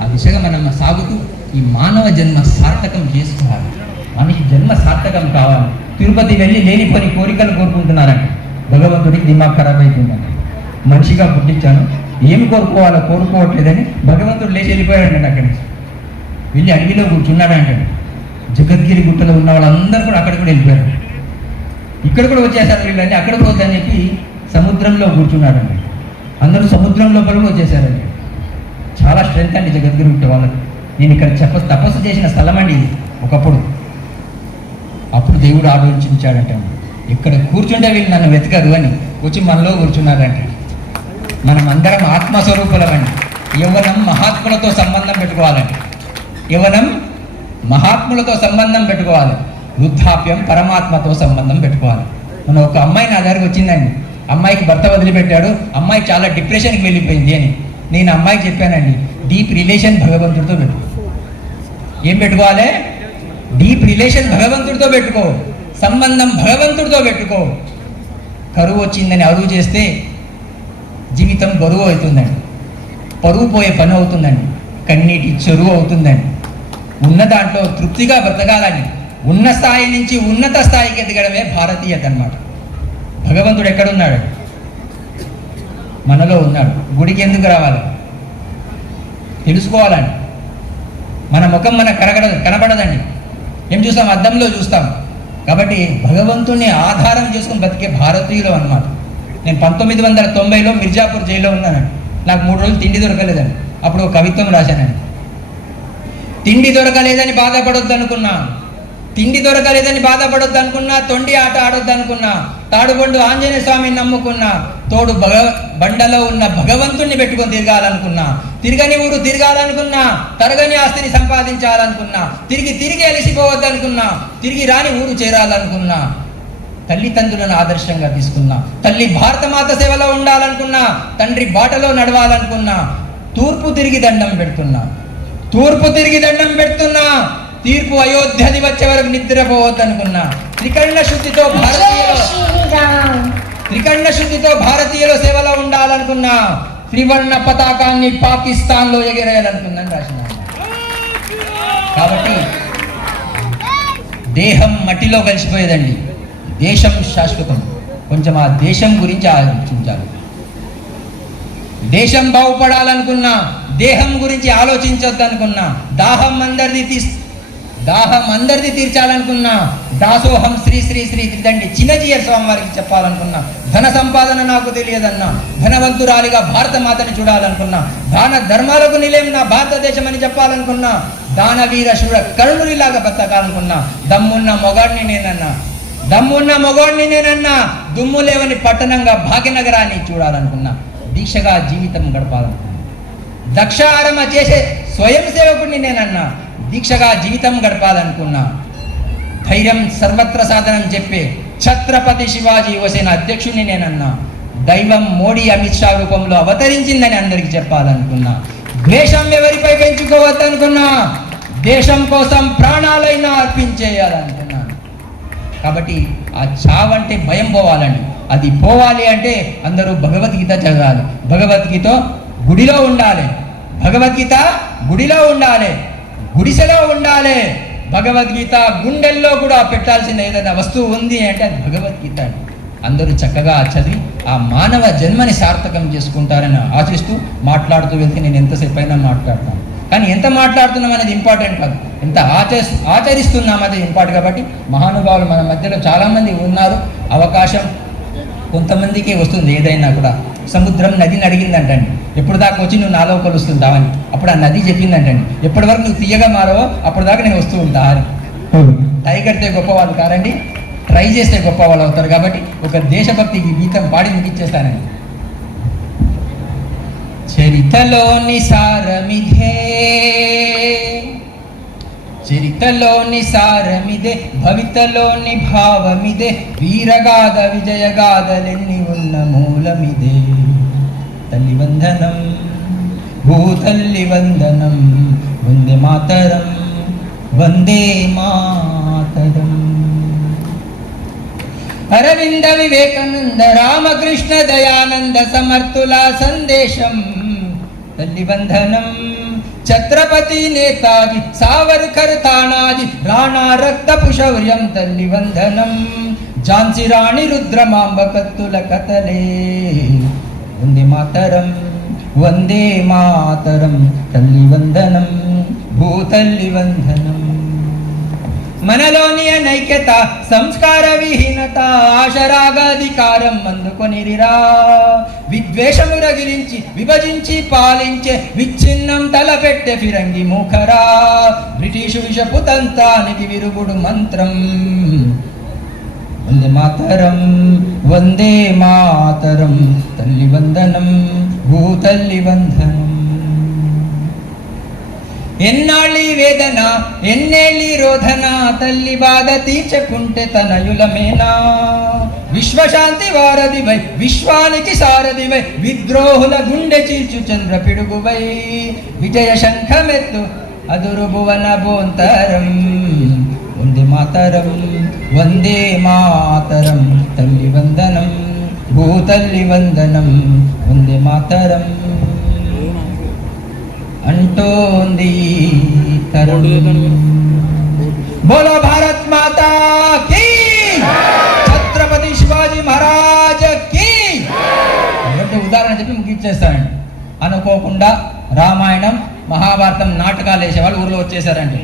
ఆ దిశగా మనం సాగుతూ ఈ మానవ జన్మ సార్థకం చేసుకోవాలి. మనిషి జన్మ సార్థకం కావాలి. తిరుపతి వెళ్ళి లేనిపోని కోరికలు కోరుకుంటున్నారంట. భగవంతుడికి దిమాగ్ ఖరాబ్ అవుతుందంట. మనిషిగా పుట్టించాను, ఏమి కోరుకోవాలో కోరుకోవట్లేదని భగవంతుడు లేచి వెళ్ళిపోయాడంట. అక్కడి నుంచి వెళ్ళి అడవిలో కూర్చున్నాడంట. జగద్గిరి గుట్టలో ఉన్న వాళ్ళందరూ కూడా అక్కడ కూడా వెళ్ళిపోయారు. ఇక్కడ కూడా వచ్చేసారు వీళ్ళని, అక్కడ పోద్దని చెప్పి సముద్రంలో కూర్చున్నాడండి. అందరూ సముద్రం లోపల కూడా వచ్చేసారండి. చాలా స్ట్రెంత్ అండి జగద్గిరి గుట్ట వాళ్ళకి. నేను ఇక్కడ తపస్సు చేసిన స్థలం అండి ఇది ఒకప్పుడు. అప్పుడు దేవుడు ఆలోచించాడంట, ఇక్కడ కూర్చుంటే వీళ్ళు నన్ను వెతకరు అని వచ్చి మనలో కూర్చున్నారంట. మనం అందరం ఆత్మస్వరూపులమండి. యవ్వనం మహాత్ములతో సంబంధం పెట్టుకోవాలండి. యవ్వనం మహాత్ములతో సంబంధం పెట్టుకోవాలి. వృద్ధాప్యం పరమాత్మతో సంబంధం పెట్టుకోవాలి. మన ఒక అమ్మాయి నా దగ్గరకు వచ్చిందండి. అమ్మాయికి భర్త వదిలిపెట్టాడు, అమ్మాయి చాలా డిప్రెషన్కి వెళ్ళిపోయింది అని. నేను అమ్మాయికి చెప్పానండి, డీప్ రిలేషన్ భగవంతుడితో పెట్టుకో. ఏం పెట్టుకోవాలి? డీప్ రిలేషన్ భగవంతుడితో పెట్టుకో, సంబంధం భగవంతుడితో పెట్టుకో. కరువు వచ్చిందని అరువు చేస్తే జీవితం బరువు అవుతుందండి, పరువు పోయే పని అవుతుందండి, కన్నీటి చెరువు అవుతుందండి. ఉన్న దాంట్లో తృప్తిగా బ్రతకాలని, ఉన్న స్థాయి నుంచి ఉన్నత స్థాయికి ఎదగడమే భారతీయత అన్నమాట. భగవంతుడు ఎక్కడున్నాడు? మనలో ఉన్నాడు. గుడికి ఎందుకు రావాలి? తెలుసుకోవాలండి. మన ముఖం మనకు కనబడదండి. ఏం చూస్తాం? అద్దంలో చూస్తాం. కాబట్టి భగవంతుని ఆధారం చేసుకుని బతికే భారతీయులు అన్నమాట. నేను 1990లో మిర్జాపూర్ జైల్లో ఉన్నానండి. నాకు 3 రోజులు తిండి దొరకలేదండి. అప్పుడు ఒక కవిత్వం రాశానండి. తిండి దొరకలేదని బాధపడొద్దు అనుకున్నా, తిండి దొరకలేదని బాధపడొద్దు అనుకున్నా, తొండి ఆట ఆడొద్దు అనుకున్నా, తాడుబండు ఆంజనేయ స్వామిని నమ్ముకున్నా, తోడు బండలో ఉన్న భగవంతుణ్ణి పెట్టుకొని తిరగాలనుకున్నా, తిరగని ఊరు తిరగాలనుకున్నా, తరగని ఆస్తిని సంపాదించాలనుకున్నా, తిరిగి అలిసిపోవద్దనుకున్నా, తిరిగి రాని ఊరు చేరాలనుకున్నా, తల్లిదండ్రులను ఆదర్శంగా తీసుకున్నా, తల్లి భారతమాత సేవలో ఉండాలనుకున్నా, తండ్రి బాటలో నడవాలనుకున్నా, తూర్పు తిరిగి దండం పెడుతున్నా, తీర్పు అయోధ్యది వచ్చే వరకు నిద్రపోవద్దనుకున్నా, త్రికరణ శుద్ధితో భారతీయుల సేవలో ఉండాలనుకున్నా, త్రివర్ణ పతాకాన్ని పాకిస్తాన్లో ఎగిరేయాలనుకున్నాను రాసిన. కాబట్టి దేహం మట్టిలో కలిసిపోయేదండి, దేశం శాశ్వతం. కొంచెం ఆ దేశం గురించి ఆలోచించాలి. దేశం బాగుపడాలనుకున్నా, దేహం గురించి ఆలోచించొద్దు అనుకున్నా, దాహం అందరిది తీర్చాలనుకున్నా, దాసోహం శ్రీ శ్రీ శ్రీ దండి చిన్నజీయ స్వామి వారికి చెప్పాలనుకున్నా, ధన సంపాదన నాకు తెలియదన్నా, ధనవంతురాలిగా భారత మాతని చూడాలనుకున్నా, దాన ధర్మాలకు నిలయం నా భారతదేశం అని చెప్పాలనుకున్నా, దానవీర శూర కరుణునిలాగా బతకాలనుకున్నా, దమ్మున్న మొగాడిని నేనన్నా, దుమ్ము లేవని పట్టణంగా భాగ్యనగరాన్ని చూడాలనుకున్నా, దీక్షగా జీవితం గడపాలనుకున్నా, దక్షారమ చేసే స్వయం సేవకుడిని నేనన్నా, దీక్షగా జీవితం గడపాలనుకున్నా, ధైర్యం సర్వత్ర సాధనం చెప్పే ఛత్రపతి శివాజీ యువసేన అధ్యక్షుడిని నేనన్నా, దైవం మోడీ అమిత్ షా రూపంలో అవతరించిందని అందరికీ చెప్పాలనుకున్నా, ద్వేషం ఎవరిపై పెంచుకోవద్దనుకున్నా, దేశం కోసం ప్రాణాలైనా అర్పించేయాలనుకున్నాను. కాబట్టి ఆ చావంటే భయం పోవాలండి. అది పోవాలి అంటే అందరూ భగవద్గీత చదవాలి. భగవద్గీత గుడిలో ఉండాలి, గుడిసెలో ఉండాలి. భగవద్గీత గుండెల్లో కూడా పెట్టాల్సిన ఏదైనా వస్తువు ఉంది అంటే అది భగవద్గీత. అందరూ చక్కగా చదివి ఆ మానవ జన్మని సార్థకం చేసుకుంటారని ఆశిస్తూ మాట్లాడుతూ వెళ్తే నేను ఎంతసేపు అయినా మాట్లాడతాను. కానీ ఎంత మాట్లాడుతున్నాం అనేది ఇంపార్టెంట్ కాదు, ఎంత ఆచరిస్తున్నాం అనేది ఇంపార్టెంట్. కాబట్టి మహానుభావులు మన మధ్యలో చాలామంది ఉన్నారు. అవకాశం కొంతమందికే వస్తుంది. ఏదైనా కూడా సముద్రం నదిని అడిగిందంటండి, ఎప్పుడు దాకా వచ్చి నువ్వు నాలో కలుస్తుంటావని. అప్పుడు ఆ నది చెప్పిందంటండి, ఎప్పటి వరకు నువ్వు తీయగా మారవో అప్పుడు దాకా నేను వస్తూ ఉంటా అని. టైగర్తే గొప్పవాళ్ళు కారండి, ట్రై చేస్తే గొప్ప వాళ్ళు అవుతారు. కాబట్టి ఒక దేశభక్తి గీతం పాడి ముగించేస్తానండి. చరితలోని సారమిదే, చరితలోని సారమిదే, భవితలోని భావమిదే, వీరగాథ విజయగాథలెన్ని ఉన్న మూలమిదే. తల్లి వందనం, భూతల్లి వందనం, వందే మాతరం, వందే మాతరం. అరవింద వివేకానంద రామకృష్ణ దయానంద సమర్థుల సందేశం. తల్లి వందనం, ఛత్రపతి నేతాజీ సావర్కర్ తానాజీ రాణా రక్తపు శౌర్యం. తల్లి వందనం, ఝాన్సీ రాణి రుద్రమాంబ కత్తుల కథలే. వందే మాతరం, వందే మాతరం. తల్లి వందనం, భూతల్లి వందనం. మనలోని అనైక్యత, సంస్కార విహీనత, ఆశరాగాధికారం అందుకొనిరిరా. విద్వేషము రగిలించి విభజించి పాలించే విచ్ఛిన్నం తలపెట్టే ఫిరంగి మూఖరా. బ్రిటిషు విషపు తంత్రానికి విరుగుడు మంత్రం. వందే మాతరం, వందే మాతరం. తల్లి వందనం, భూతల్లి వందనం. ఎన్నాళ్ళి వేదన, ఎన్నేళ్ళి రోధన, తల్లి బాధ తీర్చకుంటే తనయులమేనా. విశ్వశాంతి వారధివై, విశ్వానికి సారథివై, విద్రోహుల గుండె చీల్చు చంద్ర పిడుగువై. విజయ శంఖమెత్తు అదురు భువన బోంతరం. వందే మాతరం, వందే మాతరం. తల్లి వందనం, భూతల్లి వందనం. వందే మాతరం అంటోంది తరం. బోలో భారత్ మాతా కీ, ఛత్రపతి శివాజీ మహారాజ్ కీ. ఉదాహరణ చెప్పి ముగించేస్తానండి. అనుకోకుండా రామాయణం మహాభారతం నాటకాలు వేసేవాళ్ళు ఊర్లో వచ్చేసారండి.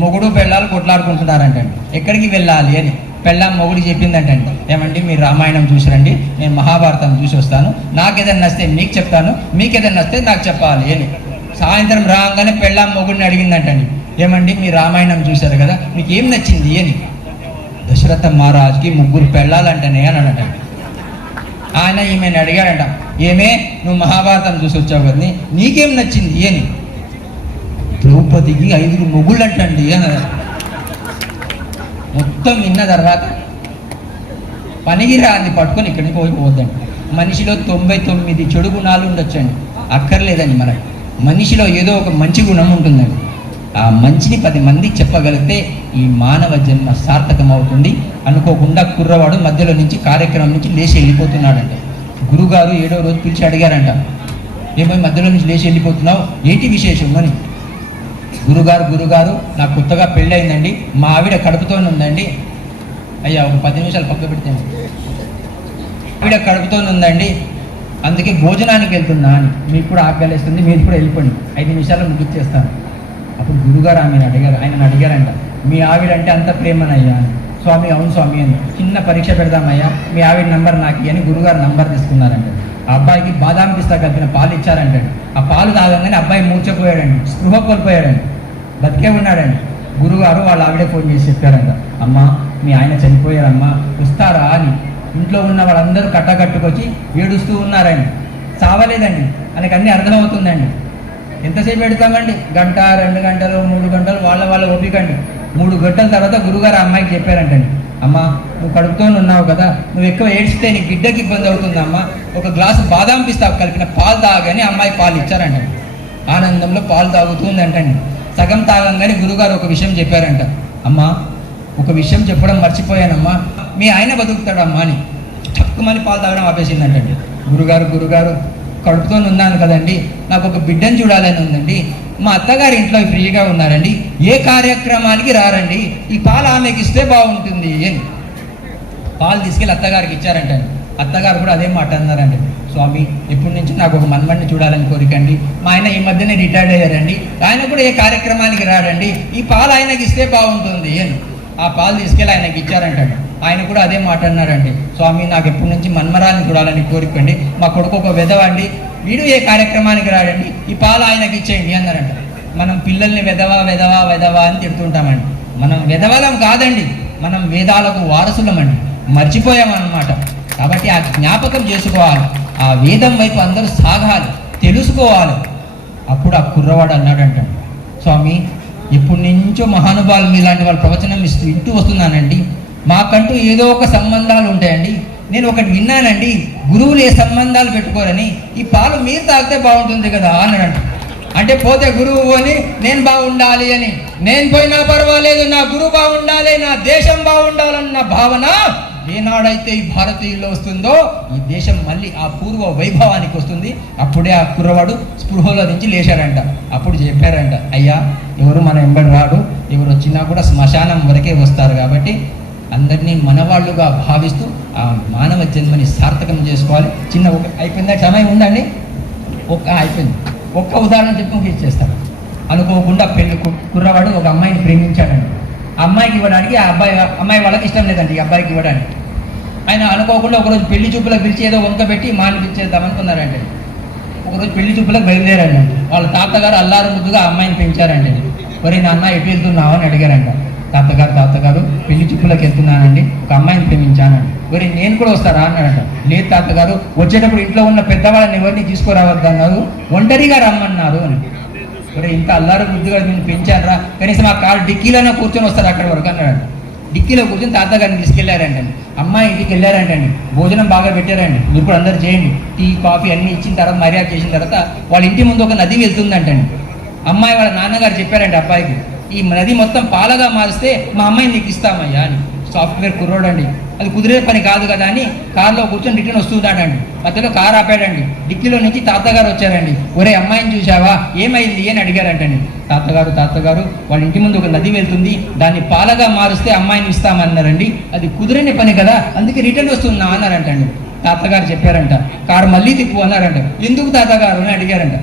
మొగుడు పెళ్ళాలు కొట్లాడుకుంటున్నారంటండి. ఎక్కడికి వెళ్ళాలి అని పెళ్ళాం మొగుడు చెప్పిందంటండి, ఏమండి మీరు రామాయణం చూసిరండి, నేను మహాభారతం చూసి వస్తాను, నాకేదైనా నచ్చితే మీకు చెప్తాను, మీకేదైనా నచ్చితే నాకు చెప్పాలి అని. సాయంత్రం రాగానే పెళ్ళాం మొగుడిని అడిగిందంటండి, ఏమండి మీరు రామాయణం చూశారు కదా, మీకు ఏం నచ్చింది అని. దశరథ మహారాజ్కి 3 పెళ్ళాలంటనే అని అన్నటండి. ఆయన ఈమెను అడిగాడంట, ఏమే నువ్వు మహాభారతం చూసి వచ్చావు కదా, నీకేం నచ్చింది అని. ద్రౌపదికి 5 మొగుళ్ళు అంటండి అని. మొత్తం విన్న తర్వాత పనికిరా అని పట్టుకొని ఇక్కడికి పోయిపోవద్దండి. మనిషిలో 99 చెడు గుణాలు ఉండొచ్చండి, అక్కర్లేదండి. మనకి మనిషిలో ఏదో ఒక మంచి గుణం ఉంటుందండి. ఆ మంచిని 10 మందికి చెప్పగలిగితే ఈ మానవ జన్మ సార్థకం అవుతుంది. అనుకోకుండా కుర్రవాడు మధ్యలో నుంచి కార్యక్రమం నుంచి లేచి వెళ్ళిపోతున్నాడంట. గురుగారు 7వ రోజు పిలిచి అడిగారంట, ఏమో మధ్యలో నుంచి లేచి వెళ్ళిపోతున్నావు, ఏంటి విశేషం అని. గురుగారు నాకు కొత్తగా పెళ్ళయిందండి, మా ఆవిడ కడుపుతోనే ఉందండి. అయ్యా ఒక 10 నిమిషాలు పక్క పెడితే, ఆవిడ కడుపుతోనే ఉందండి, అందుకే భోజనానికి వెళ్తున్నా అని. మీకు కూడా ఆకలిస్తుంది, మీరు కూడా వెళ్ళిపోండి, 5 నిమిషాల్లో ముగిచ్చేస్తాను. అప్పుడు గురుగారు ఆయనను అడిగారంట, మీ ఆవిడ అంటే అంత ప్రేమనయ్యా. స్వామి అవును స్వామి అని. చిన్న పరీక్ష పెడదామయ్యా, మీ ఆవిడ నంబర్ నాకు అని గురుగారు నంబర్ తీసుకున్నారంట. ఆ అబ్బాయికి బాదాం పిస్తా కలిపిన పాలు ఇచ్చారంటండి. ఆ పాలు తాగంగానే అబ్బాయి మూర్చపోయాడండి, స్పృహ కోల్పోయాడండి, బతికే ఉన్నాడండి. గురుగారు వాళ్ళ ఆవిడే ఫోన్ చేసి చెప్పారంట, అమ్మా మీ ఆయన చనిపోయారమ్మా వస్తారా అని. ఇంట్లో ఉన్న వాళ్ళందరూ కట్టకట్టుకొచ్చి ఏడుస్తూ ఉన్నారండి. చావలేదండి, మనకి అన్నీ అర్థమవుతుందండి. ఎంతసేపు పెడతామండి, 1 గంట 2 గంటలు 3 గంటలు వాళ్ళ ఓపికండి. 3 గంటల తర్వాత గురుగారు ఆ అమ్మాయికి చెప్పారంటండి, అమ్మా నువ్వు కడుపుతో ఉన్నావు కదా, నువ్వు ఎక్కువ ఏడ్చితే నీ బిడ్డకి ఇబ్బంది అవుతుందమ్మా, ఒక గ్లాసు బాదాం పిస్తా కలిపిన పాలు తాగని అమ్మాయి పాలు ఇచ్చారంటండి. ఆనందంలో పాలు తాగుతుందంటండి. సగం తాగంగానే గురుగారు ఒక విషయం చెప్పారంట, అమ్మా ఒక విషయం చెప్పడం మర్చిపోయానమ్మా, మీ ఆయన బతుకుతాడమ్మా అని. తక్కువని పాలు తాగడం ఆపేసిందంటండి. గురుగారు కడుపుతో ఉన్నాను కదండి, నాకు ఒక బిడ్డను చూడాలని ఉందండి, మా అత్తగారి ఇంట్లో ఫ్రీగా ఉన్నారండి, ఏ కార్యక్రమానికి రారండి, ఈ పాలు ఆమెకి ఇస్తే బాగుంటుంది అని. పాలు తీసుకెళ్ళి అత్తగారికి ఇచ్చారంట. అత్తగారు కూడా అదే మాట అన్నారండి, స్వామి ఇప్పటి నుంచి నాకు ఒక మన్మడిని చూడాలని కోరికండి. మా ఆయన ఈ మధ్యనే రిటైర్డ్ అయ్యారండి, ఆయన కూడా ఏ కార్యక్రమానికి రాడండి, ఈ పాలు ఆయనకి ఇస్తే బాగుంటుంది అని ఆ పాలు తీసుకెళ్ళి ఆయనకి ఇచ్చారంటండి. ఆయన కూడా అదే మాట అన్నారండి, స్వామి నాకు ఎప్పటి నుంచి మన్మరాన్ని చూడాలని కోరికండి, మా కొడుకు ఒక వెధవండి, వీడు ఏ కార్యక్రమానికి రాడండి, ఈ పాలు ఆయనకి ఇచ్చేయండి అన్నారంట. మనం పిల్లల్ని వెధవా వెధవా వెధవా అని తిడుతుంటామండి. మనం వెధవలం కాదండి, మనం వేదాలకు వారసులమండి, మర్చిపోయామన్నమాట. కాబట్టి ఆ జ్ఞాపకం చేసుకోవాలి, ఆ వేదం వైపు అందరూ సాగాలి, తెలుసుకోవాలి. అప్పుడు ఆ కుర్రవాడు అన్నాడంట, స్వామి ఎప్పటి నుంచో మహానుభావులు మీలాంటి వాళ్ళు ప్రవచనం వింటూ వస్తున్నానండి, మాకంటూ ఏదో ఒక సంబంధాలు ఉంటాయండి, నేను ఒకటి విన్నానండి, గురువులు ఏ సంబంధాలు పెట్టుకోరని, ఈ పాలు మీరు తాగితే బాగుంటుంది కదా అన్నాడంట. అంటే పోతే గురువు అని నేను బాగుండాలి అని, నేను పోయినా పర్వాలేదు నా గురువు బాగుండాలి, నా దేశం బాగుండాలన్న భావన ఏనాడైతే ఈ భారతీయుల్లో వస్తుందో ఈ దేశం మళ్ళీ ఆ పూర్వ వైభవానికి వస్తుంది. అప్పుడే ఆ కుర్రవాడు స్పృహలో నుంచి లేచారంట. అప్పుడు చెప్పారంట, అయ్యా ఎవరు మన వెంబడి రాడు, ఎవరు వచ్చినా కూడా శ్మశానం వరకే వస్తారు, కాబట్టి అందరినీ మనవాళ్ళుగా భావిస్తూ ఆ మానవ జన్మని సార్థకం చేసుకోవాలి. చిన్న ఒక అయిపోయిందా, సమయం ఉందండి, అయిపోయింది. ఒక్క ఉదాహరణ చెప్పి ముగిచ్చేస్తాను. అనుకోకుండా పెళ్లి కుర్రవాడు ఒక అమ్మాయిని ప్రేమించాడండి. అమ్మాయికి ఇవ్వడానికి అమ్మాయి వాళ్ళకి ఇష్టం లేదండి ఈ అబ్బాయికి ఇవ్వడానికి. ఆయన అనుకోకుండా ఒకరోజు పెళ్లి చూపులకు పిలిచి ఏదో వంక పెట్టి మానిపించేద్దాం అనుకున్నారంటే, ఒకరోజు పెళ్లి చూపులకు బయలుదేరండి. వాళ్ళ తాతగారు అల్లారు ముద్దుగా అమ్మాయిని పెంచారండి. ఒరే నాన్న ఎటు వెళ్తున్నావు అని అడిగారంట. తాతగారు పెళ్లి చూపులకు వెళ్తున్నానండి, ఒక అమ్మాయిని ప్రేమించానండి. ఒరే నేను కూడా వస్తారా అన్నాడంట. లేదు తాతగారు, వచ్చేటప్పుడు ఇంట్లో ఉన్న పెద్దవాళ్ళని ఎవరిని తీసుకురావద్దన్నారు, ఒంటరిగా రమ్మన్నారు అని. ఒరే ఇంత అల్లారు ముద్దుగా నేను పెంచానరా, కనీసం ఆ కారు డిక్కీలోనే కూర్చొని వస్తారు అక్కడి వరకు అన్నాడు. డిక్కీలో కూర్చొని తాతగారిని తీసుకెళ్లారంటండి. అమ్మాయి ఇంటికి వెళ్ళారంటండి, భోజనం బాగా పెట్టారండి, మీరు కూడా అందరు చేయండి, టీ కాఫీ అన్నీ ఇచ్చిన తర్వాత మర్యాద చేసిన తర్వాత వాళ్ళ ఇంటి ముందు ఒక నది వెళ్తుందంటండి. అమ్మాయి వాళ్ళ నాన్నగారు చెప్పారండి అబ్బాయికి, ఈ నది మొత్తం పాలగా మారిస్తే మా అమ్మాయిని నీకు ఇస్తామయ్యా అని. సాఫ్ట్వేర్ కుర్రోడండి, అది కుదిరే పని కాదు కదా అని కారులో కూర్చొని రిటర్న్ వస్తున్నాడండి. మధ్యలో కారు ఆపాడండి. డిక్కీలో నుంచి తాతగారు వచ్చారండి. ఒరే అమ్మాయిని చూసావా, ఏమైంది అని అడిగారంటండి. తాతగారు వాళ్ళ ఇంటి ముందు ఒక నది వెళ్తుంది, దాన్ని పాలగా మారుస్తే అమ్మాయిని ఇస్తామన్నారండి, అది కుదిరని పని కదా, అందుకే రిటర్న్ వస్తున్నా అన్నారంటండి. తాతగారు చెప్పారంట, కారు మళ్ళీ తిప్పు అన్నారంట. ఎందుకు తాతగారు అని అడిగారంట.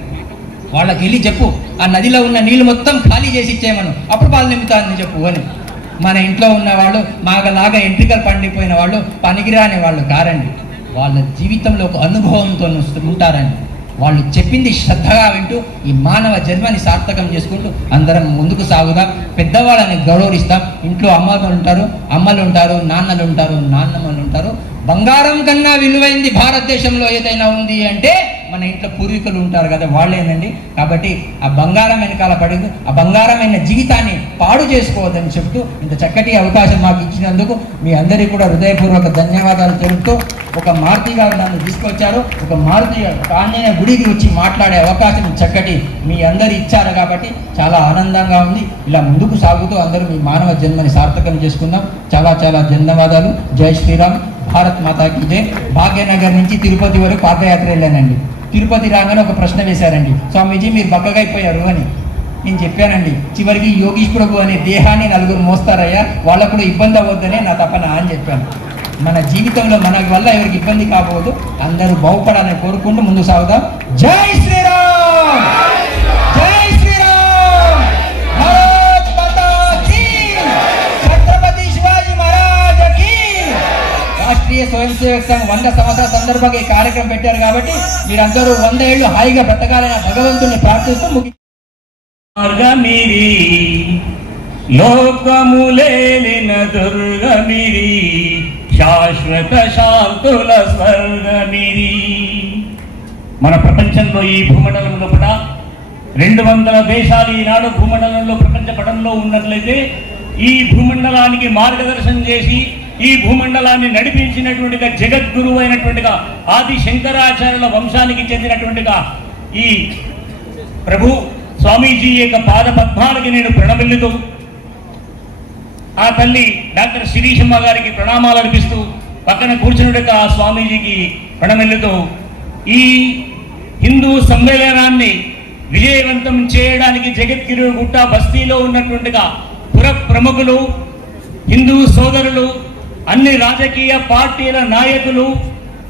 వాళ్ళకి వెళ్ళి చెప్పు, ఆ నదిలో ఉన్న నీళ్ళు మొత్తం ఖాళీ చేసి ఇచ్చేయమను, అప్పుడు పాలు నింపుతానని చెప్పు అని. మన ఇంట్లో ఉన్న వాళ్ళు మాగలాగా ఎంట్రికలు పండిపోయిన వాళ్ళు పనికిరాని వాళ్ళు కారండి, వాళ్ళ జీవితంలో ఒక అనుభవంతో ఉంటారండి. వాళ్ళు చెప్పింది శ్రద్ధగా వింటూ ఈ మానవ జన్మని సార్థకం చేసుకుంటూ అందరం ముందుకు సాగుదాం. పెద్దవాళ్ళని గౌరవిస్తాం. ఇంట్లో అమ్మలు ఉంటారు, నాన్నలు ఉంటారు, నాన్నమ్మలు ఉంటారు. బంగారం కన్నా విలువైంది భారతదేశంలో ఏదైనా ఉంది అంటే మన ఇంట్లో పూర్వీకులు ఉంటారు కదా, వాళ్ళేనండి. కాబట్టి ఆ బంగారం వెనకాల పడి ఆ బంగారమైన జీవితాన్ని పాడు చేసుకోవద్దని చెప్తూ ఇంత చక్కటి అవకాశం మాకు ఇచ్చినందుకు మీ అందరికీ కూడా హృదయపూర్వక ధన్యవాదాలు తెలుపుతూ, ఒక మారుతి గారు నన్ను తీసుకొచ్చారు, ఒక ఆంజనేయ గుడికి వచ్చి మాట్లాడే అవకాశం చక్కటి మీ అందరు ఇచ్చారు కాబట్టి చాలా ఆనందంగా ఉంది. ఇలా ముందుకు సాగుతూ అందరూ మీ మానవ జన్మని సార్థకం చేసుకుందాం. చాలా చాలా ధన్యవాదాలు. జై శ్రీరామ్. భారత్ మాతాకి జై. భాగ్యనగర్ నుంచి తిరుపతి వరకు పాదయాత్ర వెళ్ళానండి. తిరుపతి రాగానే ఒక ప్రశ్న వేశారండి, స్వామీజీ మీరు బక్కగైపోయారు అని. నేను చెప్పానండి, చివరికి యోగీష్ ప్రభు అనే దేహాన్ని నలుగురు మోస్తారయ్యా, వాళ్ళకు కూడా ఇబ్బంది అవ్వద్దనే నా తపన అని చెప్పాను. మన జీవితంలో మన వల్ల ఎవరికి ఇబ్బంది కాకూడదు, అందరూ బాగుపడాలని కోరుకుంటూ ముందుకు సాగుదాం. జై శ్రీరామ్. జై శ్రీరామ్. భారత్ మాతా కీ. ఛత్రపతి శివాజీ మహారాజ్ కీ. రాష్ట్రీయ స్వయం సేవక్ సంఘ్ 100 సంవత్సరాల సందర్భంగా ఈ కార్యక్రమం పెట్టారు కాబట్టి మీరందరూ 100 ఏళ్ళు హాయిగా బ్రతకాలని భగవంతుని ప్రార్థిస్తూ మార్గమిరి లోకములేలిన దుర్గమిరి శాశ్వత శాంతుల స్వర్గమిరి. మన ప్రపంచంలో ఈ భూమండలంలో కూడా 200 దేశాలు ఈనాడు భూమండలంలో ప్రపంచ పటంలో ఉన్నట్లయితే ఈ భూమండలానికి మార్గదర్శనం చేసి ఈ భూమండలాన్ని నడిపించినటువంటిగా జగద్గురువు అయినటువంటిగా ఆది శంకరాచార్యుల వంశానికి చెందినటువంటిగా ఈ ప్రభు స్వామీజీ యొక్క పాద పద్మాలకి నేను ప్రణమిల్లుతూ ఆ తల్లి డాక్టర్ శిరీషమ్మ గారికి ప్రణామాలు అర్పిస్తూ పక్కన కూర్చున్నట్టుగా ఆ స్వామీజీకి ప్రణమిల్లుతూ ఈ హిందూ సమ్మేళనాన్ని విజయవంతం చేయడానికి జగద్గిరి గుట్ట బస్తీలో ఉన్నటువంటిగా పుర ప్రముఖులు, హిందూ సోదరులు, అన్ని రాజకీయ పార్టీల నాయకులు,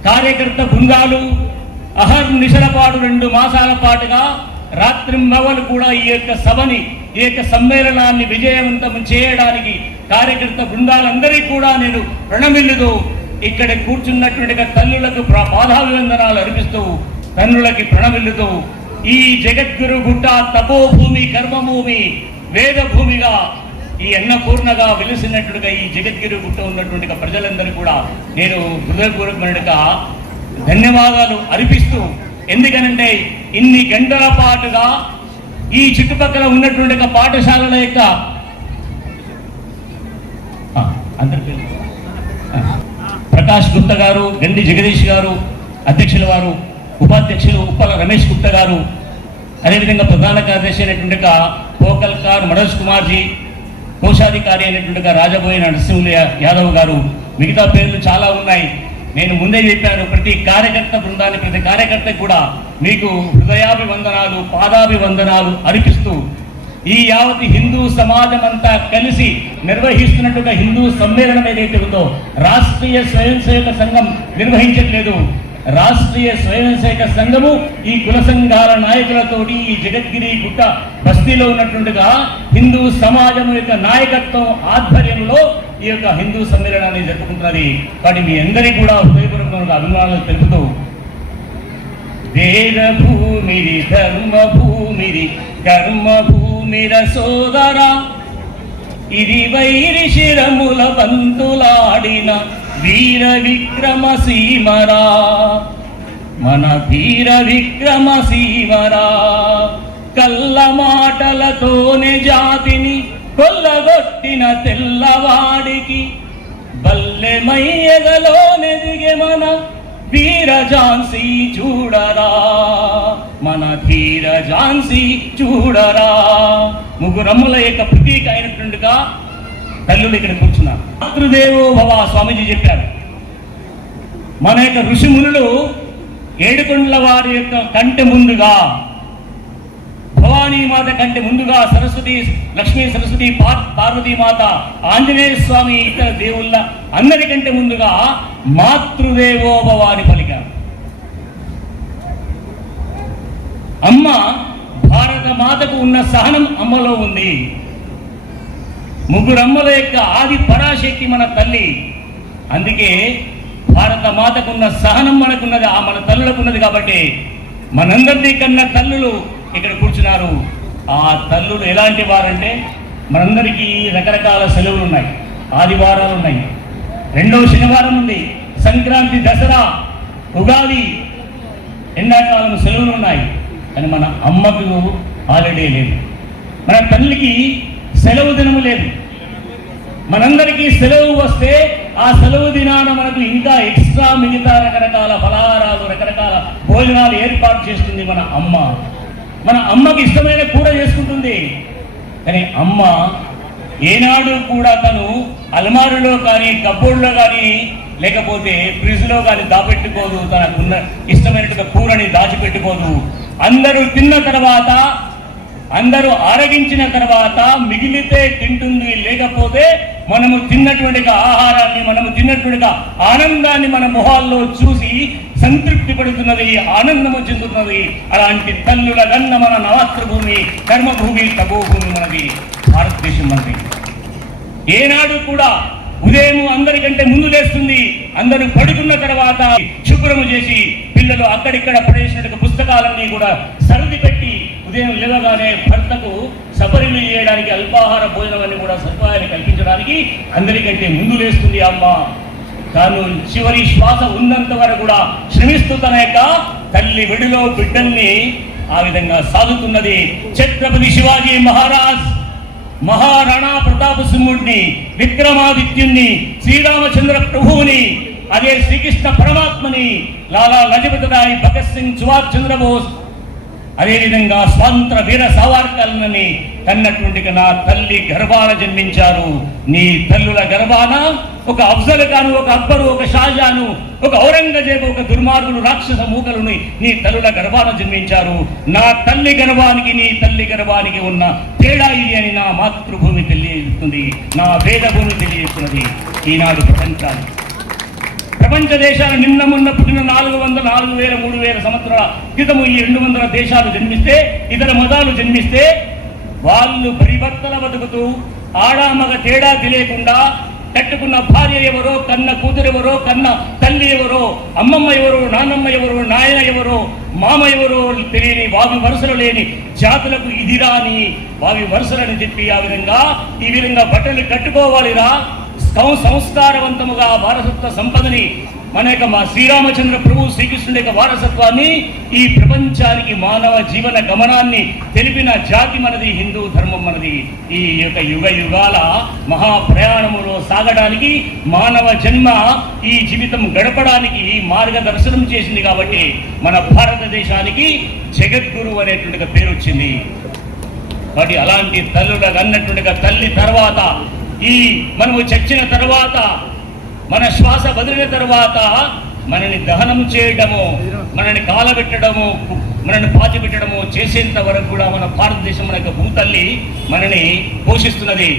కార్యకర్త బృందాలు అహర్నిశల పాటు 2 మాసాల పాటుగా రాత్రింబవలు కూడా ఈ యొక్క సభని, ఈ యొక్క సమ్మేళనాన్ని విజయవంతం చేయడానికి కార్యకర్త బృందాలందరికీ కూడా నేను ప్రణమిల్లుతూ ఇక్కడ కూర్చున్నటువంటి తల్లులకు పాదాభివందనాలు అర్పిస్తూ, తల్లులకి ప్రణమిల్లుతూ ఈ జగద్గురు గుట్ట తపోభూమి, కర్మభూమి, వేద భూమిగా ఈ అన్నపూర్ణగా వెలిసినట్టుగా ఈ జగద్గిరి గుట్ట ఉన్నటువంటి ప్రజలందరూ కూడా నేను హృదయపూర్వకంగా ధన్యవాదాలు అర్పిస్తూ, ఎందుకనంటే ఇన్ని గంటల పాటుగా ఈ చుట్టుపక్కల ఉన్నటువంటి పాఠశాలల యొక్క ప్రకాష్ గుప్తా గారు, గండి జగదీష్ గారు అధ్యక్షుల వారు, ఉపాధ్యక్షులు ఉప్పల రమేష్ గుప్తా గారు, అదేవిధంగా ప్రధాన కార్యదర్శి అయినటువంటి పోకల్కార్ మనోజ్ కుమార్జీ, కోశాధికారి అయినటువంటి రాజబోయిన నరసింహులు యాదవ్ గారు, మిగతా పేర్లు చాలా ఉన్నాయి. నేను ముందే చెప్పాను, ప్రతి కార్యకర్త బృందాన్ని, ప్రతి కార్యకర్తకు కూడా మీకు హృదయాభివందనాలు, పాదాభివందనాలు అర్పిస్తూ ఈ యావతి హిందూ సమాజం అంతా కలిసి నిర్వహిస్తున్నట్టుగా హిందూ సమ్మేళనం ఏదైతే ఉందో రాష్ట్రీయ స్వయం సేవక సంఘం నిర్వహించట్లేదు. రాష్ట్రీయ స్వయం సేవక సంఘము ఈ కుల సంఘాల నాయకులతోటి ఈ జగద్గిరి గుట్ట బస్తీలో ఉన్నట్టుగా హిందూ సమాజం యొక్క నాయకత్వం ఆధ్వర్యంలో ఈ యొక్క హిందూ సమ్మేళనాన్ని జరుపుకుంటున్నది. కాబట్టి మీ అందరికీ కూడా హృదయపూర్వకంగా అభిమానాలు తెలుపుతూ, వేద భూమిరి ధర్మ భూమిరి కర్మ భూమిర సోదర, ఇది వైరి శిరముల బంతులాడిన వీర విక్రమ సీమరా, మన వీర విక్రమ సీమరా, కళ్ళ మాటలతోనే జాతిని కొల్లగొట్టిన తెల్లవాడికి బల్లెమయ్యగలోనే దిగే మన వీర ఝాన్సీ చూడరా, మన ధీర ఝాన్సీ చూడరా. ముగ్గురమ్ముల యొక్క ప్రతీక అయినట్టుగా తల్లులు ఇక్కడ కూర్చున్నారు. మాతృదేవో భవ స్వామీజీ చెప్పారు. మన యొక్క ఋషిమునులు ఏడుకొండల వారి యొక్క కంటే ముందుగా, భవానీ మాత కంటే ముందుగా సరస్వతి, లక్ష్మీ సరస్వతి, పార్వతీ మాత, ఆంజనేయ స్వామి, ఇతర దేవుళ్ళ అందరికంటే ముందుగా మాతృదేవో భవ అని పలికారు. అమ్మ, భారత మాతకు ఉన్న సహనం అమ్మలో ఉంది. ముగ్గురమ్మల యొక్క ఆది పరాశక్తి మన తల్లి. అందుకే భారత మాతకున్న సహనం మనకున్నది, మన తల్లులకున్నది. కాబట్టి మనందరినీ కన్నా తల్లులు ఇక్కడ కూర్చున్నారు. ఆ తల్లులు ఎలాంటి వారంటే, మనందరికీ రకరకాల సెలవులు ఉన్నాయి, ఆదివారాలు ఉన్నాయి, 2వ శనివారం ఉంది, సంక్రాంతి, దసరా, ఉగాది, ఎండాకాలం సెలవులు ఉన్నాయి. కానీ మన అమ్మకు హాలిడే లేదు, మన తల్లికి సెలవు దినము లేదు. మనందరికీ సెలవు వస్తే ఆ సెలవు దినాన మనకు ఇంకా ఎక్స్ట్రా మిగతా రకరకాల ఫలహారాలు, రకరకాల భోజనాలు ఏర్పాటు చేస్తుంది మన అమ్మ. మన అమ్మకి ఇష్టమైన కూర చేసుకుంటుంది. కానీ అమ్మ ఏనాడు కూడా తను అల్మారులో కానీ, కబ్బోర్డ్లో కానీ, లేకపోతే ఫ్రిడ్జ్లో కానీ దాపెట్టుకోదు. తనకున్న ఇష్టమైనట్టుగా కూరని దాచిపెట్టుకోదు. అందరూ తిన్న తర్వాత, అందరూ ఆరగించిన తర్వాత మిగిలితే తింటుంది, లేకపోతే మనము తిన్నటువంటి ఆహారాన్ని, మనము తిన్నటువంటి ఆనందాన్ని మన మొహాల్లో చూసి సంతృప్తి పడుతున్నది, ఆనందము చెందుతున్నది. అలాంటి తల్లుల గన్న మన నవాత్రభూమి, కర్మభూమి, తపోభూమి మనది భారతదేశం. మనది ఏనాడు కూడా ఉదయం అందరికంటే ముందు లేస్తుంది. అందరూ పడుకున్న తర్వాత శుభ్రము చేసి, పిల్లలు అక్కడిక్కడ పడేసినట్టు పుస్తకాలన్నీ కూడా సరిది పెట్టి, ఉదయం లేవగానే భర్తకు సపరిలు చేయడానికి, అల్పాహార భోజనాన్ని కూడా సదుపాయాన్ని కల్పించడానికి అందరికంటే ముందు లేస్తుంది అమ్మ. తాను చివరి శ్వాస ఉన్నంత వరకు కూడా శ్రమిస్తూ తన యొక్క తల్లి వెడిలో బిడ్డల్ని ఆ విధంగా సాగుతున్నది. ఛత్రపతి శివాజీ మహారాజ్, మహారాణా ప్రతాప సింహుడిని, విక్రమాదిత్యుణ్ణి, శ్రీరామచంద్ర ప్రభువుని, అదే శ్రీకృష్ణ పరమాత్మని, లాలా లజపతి రాయ్, భగత్ సింగ్, సుభాష్ చంద్రబోస్, అదేవిధంగా స్వాతంత్ర వీర సావర్కర్లని కన్నటువంటి నా తల్లి గర్భాన జన్మించారు. నీ తల్లుల గర్భాన ఒక అఫ్జల్ ఖాను, ఒక అక్బరు, ఒక షాజాను, ఒక ఔరంగజేబు, ఒక దుర్మార్గులు, రాక్షస మూకలుని నీ తల్లుల గర్భాన జన్మించారు. నా తల్లి గర్భానికి నీ తల్లి గర్భానికి ఉన్న తేడా ఇది అని నా మాతృభూమి తెలియజేస్తుంది, నా వేదభూమి తెలియజేస్తున్నది. ఈనాడు ప్రపంచ దేశాలు నిన్న మొన్న పుట్టిన 400, 4000, 3000 సంవత్సరాల క్రితము ఈ 200 దేశాలు జన్మిస్తే, ఇతర మతాలు జన్మిస్తే వాళ్ళు పరివర్తన బతుకుతూ ఆడామగ తేడా తెలియకుండా కట్టుకున్న భార్య ఎవరో, కన్న కూతురు ఎవరో, కన్న తల్లి ఎవరో, అమ్మమ్మ ఎవరో, నాన్నమ్మ ఎవరో, నాయన ఎవరో, మామ ఎవరో తెలియని వావి వరుసలు లేని జాతులకు ఇది రాని వావి వరుసలని చెప్పి ఈ విధంగా బట్టలు కట్టుకోవాలిరా. సంస్కారవంతముగా వారసత్వ సంపదని మా శ్రీరామచంద్ర ప్రభు శ్రీకృష్ణుడి యొక్క వారసత్వాన్ని ఈ ప్రపంచానికి మానవ జీవన గమనాన్ని తెలిపిన జాతి మనది, హిందూ ధర్మం మనది. ఈ యొక్క యుగ యుగాల మహాప్రయాణములో సాగడానికి మానవ జన్మ ఈ జీవితం గడపడానికి మార్గదర్శనం చేసింది. కాబట్టి మన భారతదేశానికి జగద్గురు అనేటువంటి పేరు వచ్చింది. కాబట్టి అలాంటి తల్లుల అన్నటువంటి తల్లి తర్వాత మనము చచ్చిన తర్వాత, మన శ్వాస వదిలిన తర్వాత మనని దహనం చేయడము, మనని కాలబెట్టడము, మనని పాతిపెట్టడము చేసేంత వరకు కూడా మన భారతదేశం మన భూతల్లి మనని పోషిస్తున్నది.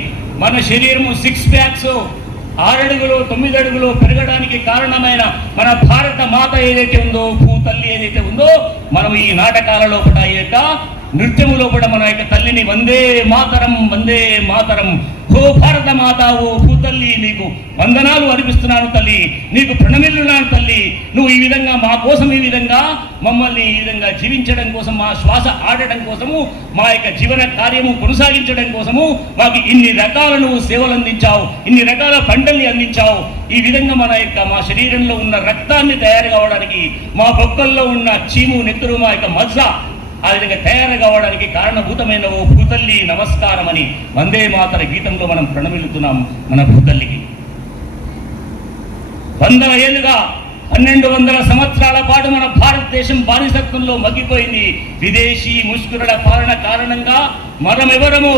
మన శరీరము 6 ప్యాక్స్ 6 అడుగులు 9 అడుగులు పెరగడానికి కారణమైన మన భారత మాత ఏదైతే ఉందో, భూతల్లి ఏదైతే ఉందో, మనం ఈ నాటకాలలో కూడా ఈ యొక్క నృత్యములో కూడా మన యొక్క తల్లిని వందే మాతరం, వందే మాతరం, ఓ భారత మాత, ఓ భూతల్లి నీకు వందనాలు అర్పిస్తున్నాను తల్లి, నీకు ప్రణమిల్లున్నాను తల్లి. నువ్వు ఈ విధంగా మా కోసం, ఈ విధంగా మమ్మల్ని ఈ విధంగా జీవించడం కోసం, మా శ్వాస ఆడటం కోసము, మా యొక్క జీవన కార్యము కొనసాగించడం కోసము మాకు ఇన్ని రకాల నువ్వు సేవలు అందించావు, ఇన్ని రకాల పంటల్ని అందించావు. ఈ విధంగా మా శరీరంలో ఉన్న రక్తాన్ని తయారు కావడానికి, మా బొక్కల్లో ఉన్న చీము, నెత్తురు, మా యొక్క మజ్జ ఆ విధంగా తయారు కావడానికి కారణభూతమైన ఓ భూతల్లి నమస్కారం అని వందే మాతర గీతంలో మనం ప్రణమిల్లుతున్నాం మన భూతల్లికి. 100 ఏళ్ళుగా 1200 సంవత్సరాల పాటు మన భారతదేశం బానిసత్వంలో మగ్గిపోయింది. విదేశీ ముష్కరుల పాలన కారణంగా మనమెవరము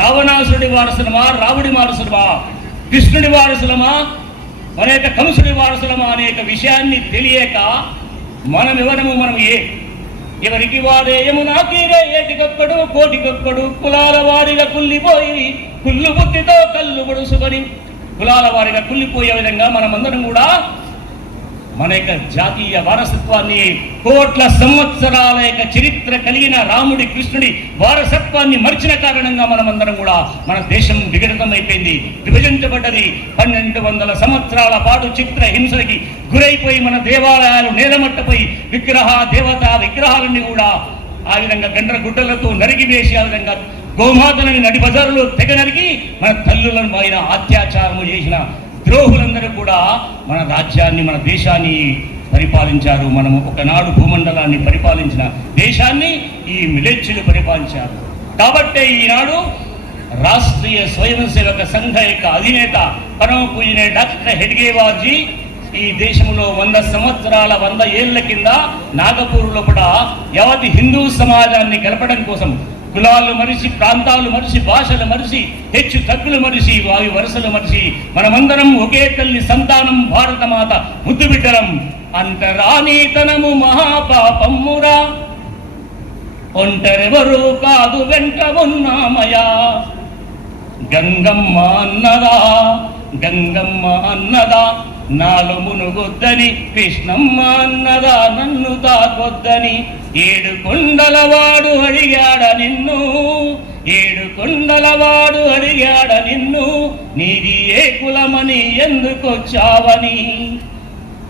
రావణాసురుడి వారసులమా, రావుడి వారసులమా, కృష్ణుడి వారసులమా, మన యొక్క కంసుడి వారసులమా అనేక విషయాన్ని తెలియక మనమెవరము, మనం ఎవరికి వారే యమునా తీరే ఏటికొక్కడు కోటికొక్కడు కులాల వారిగా కుళ్ళిపోయి కుళ్ళు బుద్ధితో కళ్ళు పొడుసుకొని కులాల వారిగా కుళ్ళిపోయే విధంగా మనమందరం కూడా మన యొక్క జాతీయ వారసత్వాన్ని, కోట్ల సంవత్సరాల యొక్క చరిత్ర కలిగిన రాముడి, కృష్ణుడి వారసత్వాన్ని మర్చిన కారణంగా మనమందరం కూడా మన దేశం విఘటితమైపోయింది, విభజించబడ్డది. 1200 సంవత్సరాల పాటు చిత్ర హింసలకి గురైపోయి మన దేవాలయాలు నేలమట్టపోయి దేవతా విగ్రహాలన్నీ కూడా ఆ విధంగా గండ్ర గుడ్డలతో నరికివేసి, ఆ విధంగా గోమాతలని నడి బజారులో తెగ నరికి మన తల్లులను ఆయన అత్యాచారము చేసిన ద్రోహులందరూ కూడా మన రాజ్యాన్ని, మన దేశాన్ని పరిపాలించారు. మనము ఒకనాడు భూమండలాన్ని పరిపాలించిన దేశాన్ని ఈ మిలేచ్చులు పరిపాలించారు. కాబట్టే ఈనాడు రాష్ట్రీయ స్వయం సేవక సంఘ యొక్క అధినేత పరమ పూజనీయ డాక్టర్ హెడ్గేవార్జీ ఈ దేశంలో 100 సంవత్సరాల 100 ఏళ్ల కింద నాగపూర్లో కూడా యావత్ హిందూ సమాజాన్ని కలపడం కోసం కులాలు మరిచి, ప్రాంతాలు మరిచి, భాషలు మరిచి, హెచ్చు తగ్గులు మరిచి, వాయు వరుసలు మరిచి మనమందరం ఒకే తల్లి సంతానం, భారతమాత ముద్దు బిడ్డలం. అంటరానీతనము మహాపాపమ్మురా, ఒంటరెవరు కాదు వెంట ఉన్నామయా. గంగమ్మ అన్నదా, గంగమ్మ అన్నదా నాలో మునుగొద్దని, కృష్ణమ్మ అన్నదా నన్ను తాకొద్దని. 7 కొండలవాడు అడిగాడ నిన్ను, 7 కొండలవాడు అడిగాడ నిన్ను, నీది ఏ కులమని ఎందుకొచ్చావని.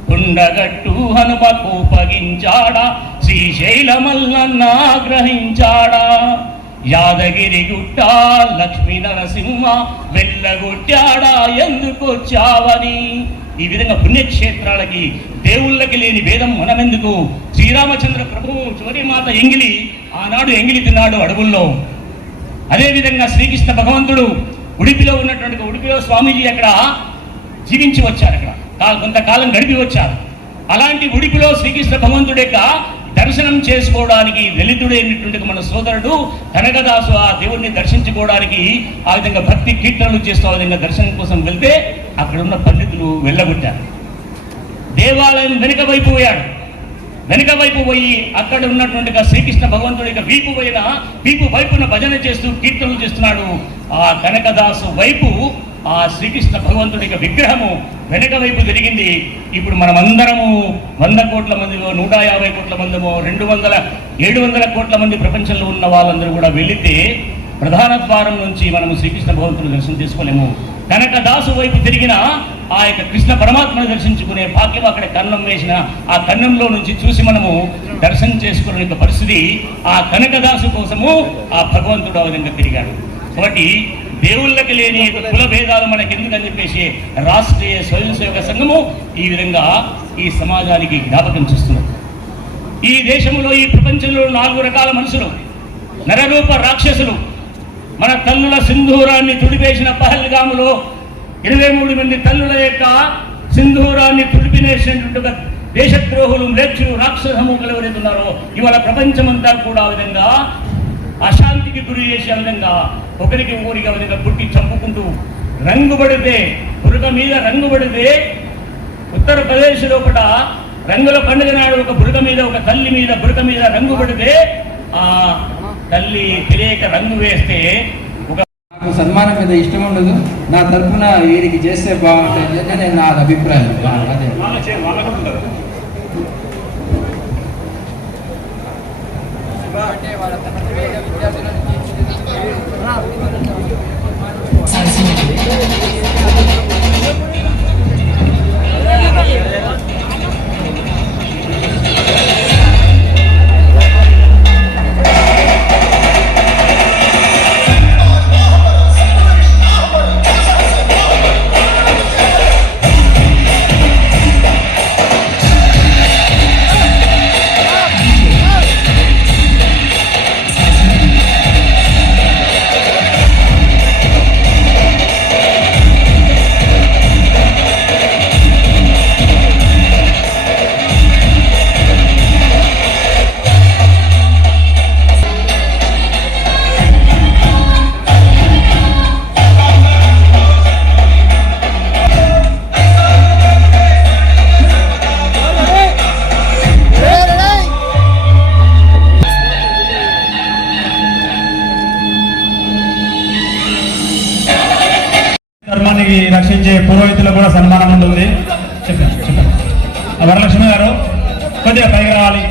కుండగట్టు హనుమ కోపగించాడా, శ్రీశైలమల్లన్న ఆగ్రహించాడా. యాదగిరి గుట్ట లక్ష్మీ నరసింహ వెళ్ళగొట్టాడా ఎందుకొచ్చావని. ఈ విధంగా పుణ్యక్షేత్రాలకి, దేవుళ్ళకి లేని భేదం మనమెందుకు. శ్రీరామచంద్ర ప్రభువు చివరిమాత ఎంగిలి ఆనాడు ఎంగిలి తిన్నాడు అడవుల్లో. అదేవిధంగా శ్రీకృష్ణ భగవంతుడు ఉడిపిలో స్వామీజీ అక్కడ జీవించి వచ్చారు, అక్కడ కొంతకాలం గడిపి వచ్చారు. అలాంటి ఉడిపిలో శ్రీకృష్ణ భగవంతుడి యొక్క దర్శనం చేసుకోవడానికి దళితుడైనటువంటి మన సోదరుడు కనకదాసు ఆ దేవుడిని దర్శించుకోవడానికి ఆ విధంగా భక్తి కీర్తనలు చేస్తూ ఆ విధంగా దర్శనం కోసం వెళ్తే అక్కడ ఉన్న పండితులు వెళ్ళగొట్టారు. దేవాలయం వెనుక వైపు పోయాడు. వెనుక వైపు పోయి అక్కడ ఉన్నటువంటి శ్రీకృష్ణ భగవంతుడి వీపు వైపున భజన చేస్తూ కీర్తనలు చేస్తున్నాడు. ఆ కనకదాసు వైపు ఆ శ్రీకృష్ణ భగవంతుడి విగ్రహము వెనుక వైపు జరిగింది. ఇప్పుడు మనమందరము 100 కోట్ల మందిలో 150 కోట్ల మందిమో 700 కోట్ల మంది ప్రపంచంలో ఉన్న వాళ్ళందరూ కూడా వెళితే ప్రధాన ద్వారం నుంచి మనము శ్రీకృష్ణ భగవంతుని దర్శనం చేసుకోలేము. కనకదాసు వైపు తిరిగిన ఆ యొక్క కృష్ణ పరమాత్మను దర్శించుకునే భాగ్యం అక్కడ కన్నం వేసిన ఆ కన్నంలో నుంచి చూసి మనము దర్శనం చేసుకునే పరిస్థితి ఆ కనకదాసు కోసము ఆ భగవంతుడు ఆ విధంగా తిరిగాడు. కాబట్టి దేవుళ్ళకి లేని కుల భేదాలు మనకి ఎందుకని చెప్పేసి రాష్ట్రీయ స్వయం సేవక సంఘము ఈ విధంగా ఈ సమాజానికి జ్ఞాపకం చేస్తున్నారు. ఈ దేశంలో ఈ ప్రపంచంలో 4 రకాల మనుషులు, నరరూప రాక్షసులు. మన తల్లుల సింధూరాన్ని తుడిపేసిన పహల్గాములో 23 మంది తల్లుల యొక్క సింధూరాన్ని తుడిపినేసినటువంటి దేశద్రోహులు, మ్లేచ్చులు, రాక్షసమూకలు ఎవరైతే ఉన్నారో ఇవాళ ప్రపంచమంతా కూడా ఆ విధంగా అశాంతికి గురి చేసే విధంగా ఒకరికి ఊరికి ఆ విధంగా పుట్టి చంపుకుంటూ రంగు పడితే బురక మీద రంగు పడితే ఉత్తరప్రదేశ్ లోపల రంగుల పండుగ నాడు ఒక బురక మీద ఒక తల్లి మీద బురక మీద రంగు పడితే ఆ తల్లి తెలియక రంగు వేస్తే ఒక నాకు సన్మానం మీద ఇష్టం ఉండదు. నా తరఫున వీరికి చేస్తే బాగుంటుంది అని నేను నా అభిప్రాయం. అదే ధర్మాన్ని రక్షించే పురోహితులకు కూడా సన్మానం ఉంటుంది. చెప్పండి వరలక్ష్మి గారు కొద్దిగా పైకి రావాలి.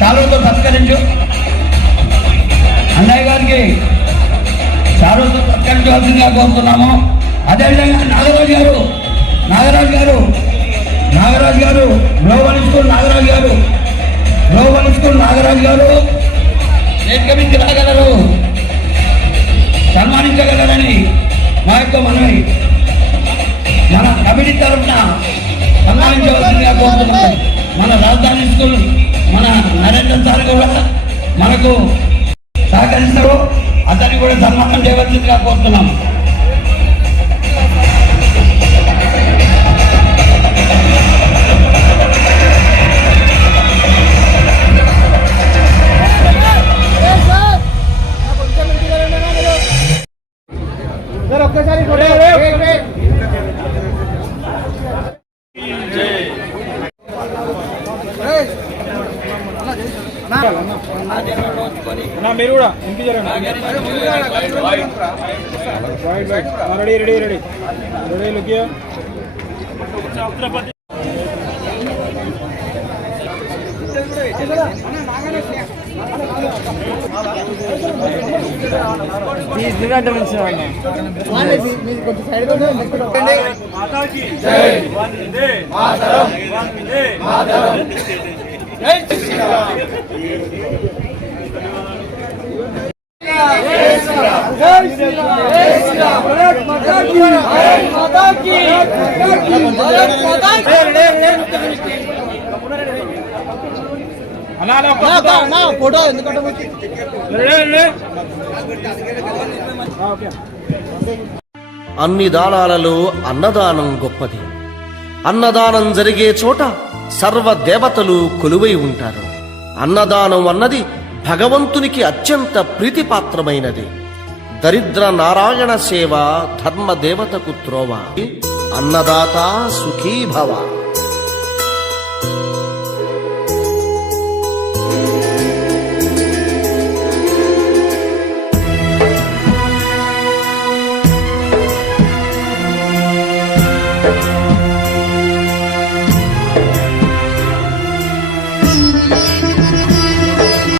శాలువతో సత్కరించు. అన్నయ్య గారికి శాలువతో సత్కరించవలసిందిగా కోరుతున్నాము. అదేవిధంగా నాగరాజు గారు గ్లోబల్ స్కూల్ నాగరాజు గారు వేదికమించి రాగలరు, సన్మానించగలరని మా యొక్క మనవి. మన కమిటీ తరఫున సన్మానించవలసిందిగా కోరుతున్నాము. మన రాజధాని స్కూల్ మన నరేంద్ర సార్ కూడా మనకు సహకరిస్తారు. అతన్ని కూడా సన్మానం చేయవలసిందిగా కోరుతున్నాం. మీరు కూడా ఇంటికి జరగండి. రెడీ రెడీ రెడీ రెడీ లుకియా. ఫోటో ఎందుకంటే అన్ని దానాలలో అన్నదానం గొప్పది. అన్నదానం జరిగే చోట సర్వ దేవతలు కొలువై ఉంటారు. అన్నదానం అన్నది భగవంతునికి అత్యంత ప్రీతిపాత్రమైనది. దరిద్ర నారాయణ సేవ ధర్మ దేవతకు త్రోవ. అన్నదాత సుఖీ భవ.